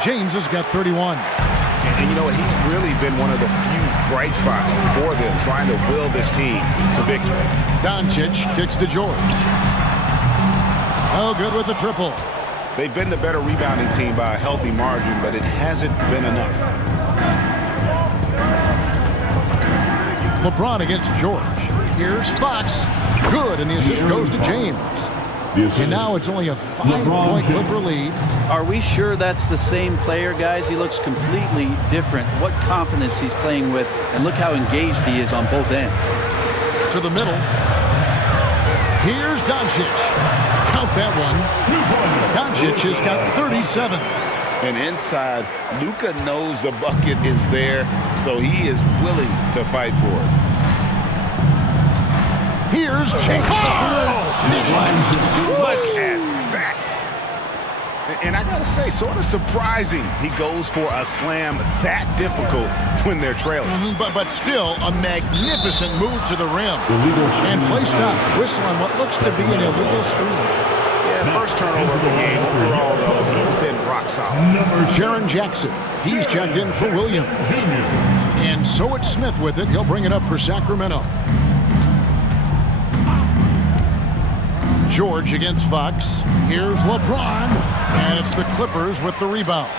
James has got 31. And you know what? He's really been one of the few bright spots for them, trying to will this team to victory. Doncic kicks to George. Oh, good with the triple. They've been the better rebounding team by a healthy margin, but it hasn't been enough. LeBron against George. Here's Fox. Good, and the assist goes to James. And now it's only a 5-point Clipper lead. Are we sure that's the same player, guys? He looks completely different. What confidence he's playing with, and look how engaged he is on both ends. To the middle. Here's Doncic. Count that one. Doncic has got 37. And inside, Luka knows the bucket is there, so he is willing to fight for it. Here's James. Look at that. And I got to say, sort of surprising he goes for a slam that difficult when they're trailing. But still a magnificent move to the rim. And play stops. Whistle on what looks to be an illegal screen. Yeah, first turnover of the game. Overall, though, he's been rock solid. Jaren Jackson. He's checked in for Williams. And so it's Smith with it. He'll bring it up for Sacramento. George against Fox. Here's LeBron. And it's the Clippers with the rebound.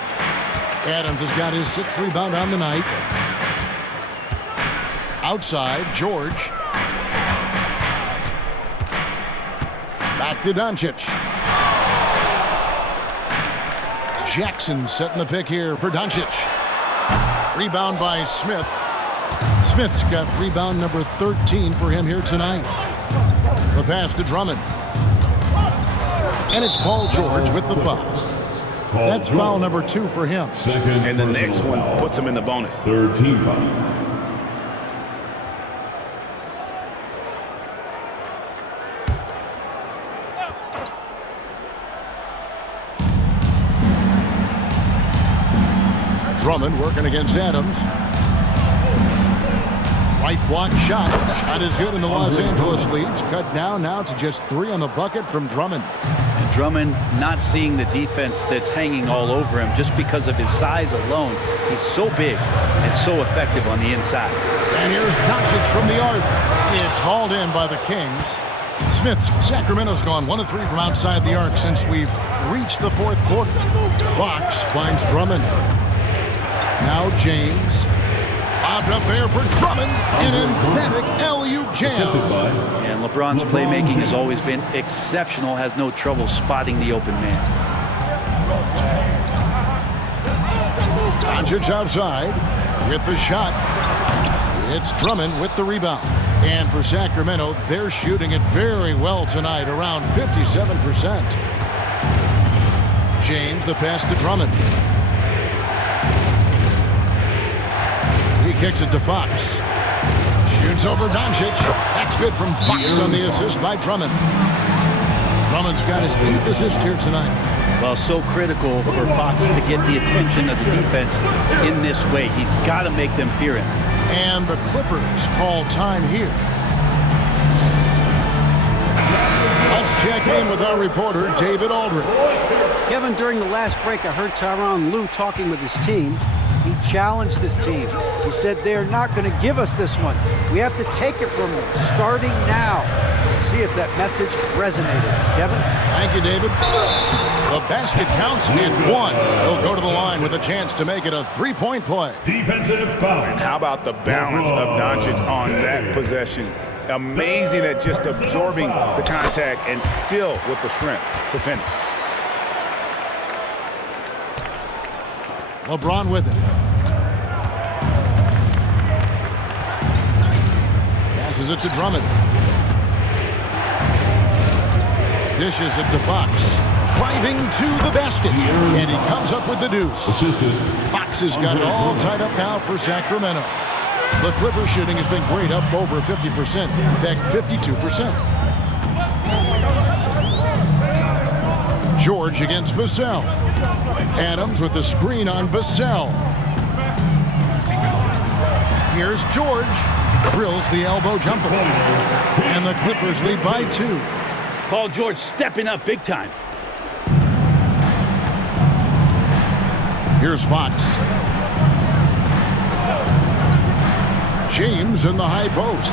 Adams has got his 6th rebound on the night. Outside, George. Back to Doncic. Jackson setting the pick here for Doncic. Rebound by Smith. Smith's got rebound number 13 for him here tonight. The pass to Drummond. And it's Paul George with the foul. That's foul number 2 for him. And the next one puts him in the bonus. Third team foul. Drummond working against Adams. Right block shot. Shot is good, and the Los Angeles leads cut down now to just 3 on the bucket from Drummond. And Drummond not seeing the defense that's hanging all over him just because of his size alone. He's so big and so effective on the inside. And here's Doncic from the arc. It's hauled in by the Kings. Smith's Sacramento's gone 1 of 3 from outside the arc since we've reached the 4th quarter. Fox finds Drummond. Now James. Bobbed up there for Drummond. An emphatic LU jam. And LeBron's playmaking has always been exceptional. Has no trouble spotting the open man. Doncic outside with the shot. It's Drummond with the rebound. And for Sacramento, they're shooting it very well tonight, around 57%. James, the pass to Drummond. He kicks it to Fox. Shoots over Doncic. That's good from Fox on the assist by Drummond. Drummond's got his 8th assist here tonight. Well, so critical for Fox to get the attention of the defense in this way. He's got to make them fear him. And the Clippers call time here. Let's check in with our reporter, David Aldridge. Kevin, during the last break, I heard Tyronn Lue talking with his team. He challenged his team. He said they're not going to give us this one. We have to take it from them, starting now. See if that message resonated. Kevin? Thank you, David. The basket counts in 1. He'll go to the line with a chance to make it a 3-point play. Defensive foul. And how about the balance of Doncic on that possession? Amazing at just absorbing the contact and still with the strength to finish. LeBron with it. Passes it to Drummond. Dishes it to Fox. Driving to the basket. And he comes up with the deuce. Fox has got it all tied up now for Sacramento. The Clippers shooting has been great, up over 50%. In fact, 52%. George against Vassell. Adams with the screen on Vassell. Here's George. Drills the elbow jumper. And the Clippers lead by 2. Paul George stepping up big time. Here's Fox. James in the high post.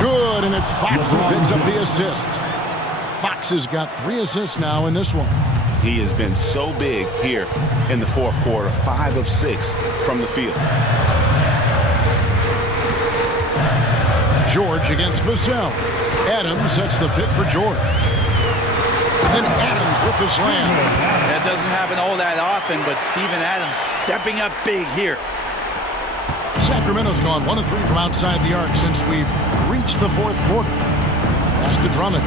Good, and it's Fox who picks up the assist. Fox has got 3 assists now in this one. He has been so big here in the 4th quarter, 5 of 6 from the field. George against Vassell. Adams sets the pick for George. And Adams with the slam. That doesn't happen all that often, but Steven Adams stepping up big here. Sacramento's gone 1 of 3 from outside the arc since we've reached the 4th quarter. Pass to Drummond.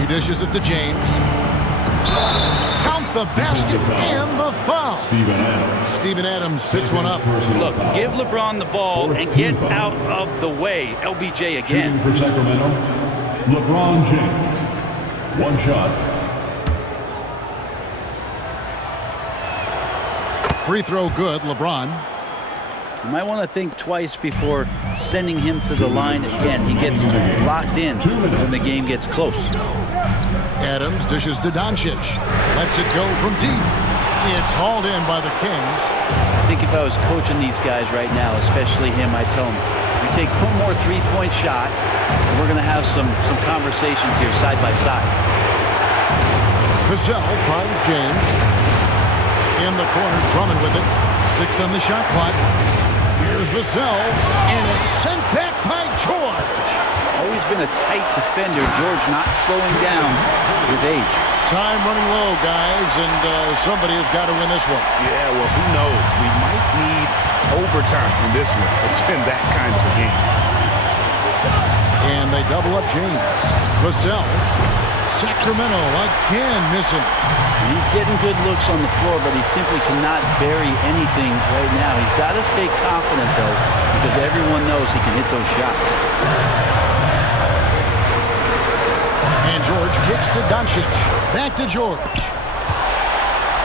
He dishes it to James. Count the basket and the foul. Steven Adams picks one up. Look, give LeBron the ball and get out of the way. LBJ again. Shooting for Sacramento, LeBron James. 1 shot. Free throw good, LeBron. You might want to think twice before sending him to the line again. He gets locked in when the game gets close. Adams dishes to Doncic. Lets it go from deep. It's hauled in by the Kings. I think if I was coaching these guys right now, especially him, I'd tell him, you take one more 3-point shot, and we're going to have some conversations here side by side. Vassell finds James. In the corner, Drummond with it. 6 on the shot clock. Here's Vassell, and it's sent back by George. Always been a tight defender. George not slowing down with age. Time running low, guys, and somebody has got to win this one. Yeah, well, who knows? We might need overtime in this one. It's been that kind of a game. And they double up James. Vassell Sacramento again missing. He's getting good looks on the floor, but he simply cannot bury anything right now. He's got to stay confident, though, because everyone knows he can hit those shots. And George kicks to Doncic. Back to George.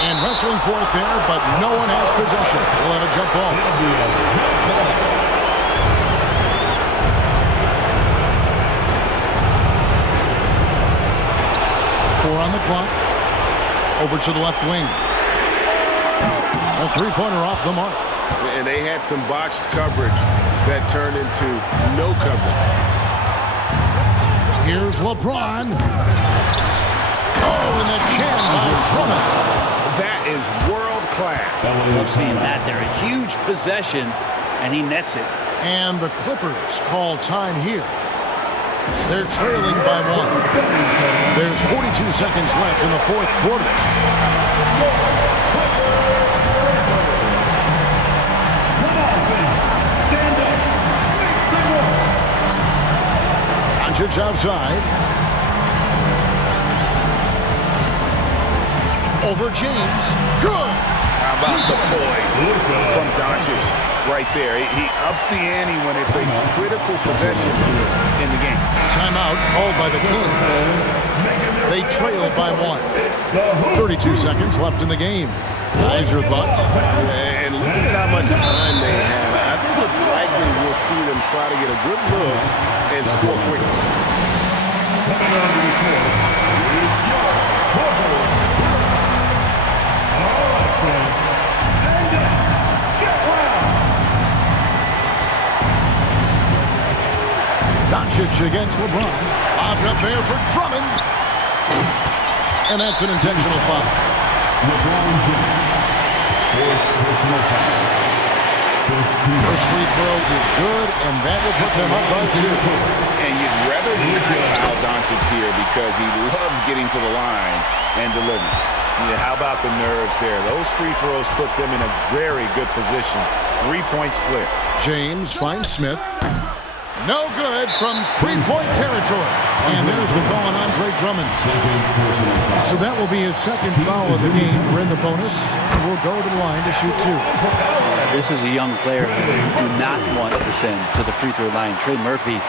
And wrestling for it there, but no one has possession. We'll have a jump ball. 4 on the clock. Over to the left wing. A three-pointer off the mark. And they had some botched coverage that turned into no coverage. Here's LeBron. Oh, and the jam by Drummond. That is world class. We've seen that there. A huge possession, and he nets it. And the Clippers call time here. They're trailing by 1. There's 42 seconds left in the fourth quarter. Doncic outside. Over James. Good. How about the poise from Doncic right there? He ups the ante when it's a critical possession in the game. Timeout called by the Kings. They trailed by 1. 32 seconds left in the game. Guys, your thoughts? And look at how much time they have. I think it's likely we'll see them try to get a good look and score quickly. Doncic against LeBron. Lobbed up there for Drummond. And that's an intentional foul. LeBron James. Fourth personal foul. First free throw is good, and that will put them up by 2. And you'd rather foul Doncic here because he loves getting to the line and delivering. Yeah, how about the nerves there? Those free throws put them in a very good position. 3 points clear. James finds Smith. No good from three-point territory. And there's the call on Andre Drummond. So that will be his second foul of the game. We're in the bonus, and we'll go to the line to shoot 2. This is a young player who you do not want to send to the free throw line. Trey Murphy,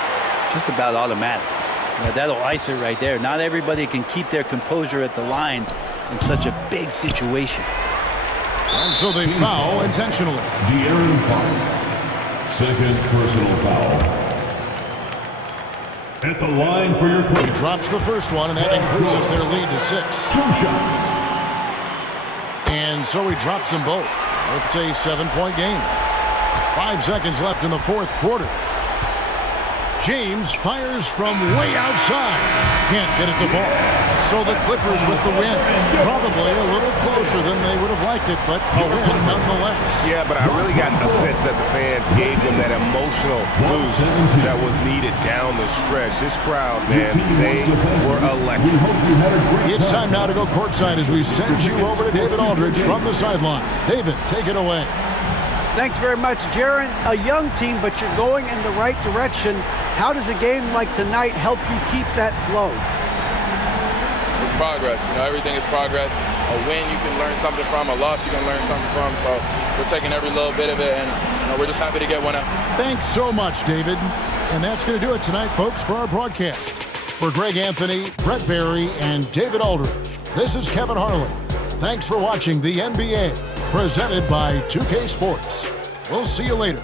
just about automatic. That'll ice it right there. Not everybody can keep their composure at the line in such a big situation. And so they foul intentionally. De'Aaron Fox. Second personal foul. At the line for your He drops the first one, and that increases their lead to 6. 2 shots. And so he drops them both. It's a 7-point game. 5 seconds left in the fourth quarter. James fires from way outside. Can't get it to fall. So the Clippers with the win. Probably a little closer than they would have liked it, but a win nonetheless. Yeah, but I really got the sense that the fans gave them that emotional boost that was needed down the stretch. This crowd, man, they were electric. It's time now to go courtside as we send you over to David Aldridge from the sideline. David, take it away. Thanks very much, Jaron. A young team, but you're going in the right direction. How does a game like tonight help you keep that flow? It's progress. Everything is progress. A win you can learn something from, a loss you can learn something from. So we're taking every little bit of it, and we're just happy to get one out. Thanks so much, David. And that's going to do it tonight, folks, for our broadcast. For Greg Anthony, Brett Barry, and David Aldridge, this is Kevin Harlan. Thanks for watching the NBA, presented by 2K Sports. We'll see you later.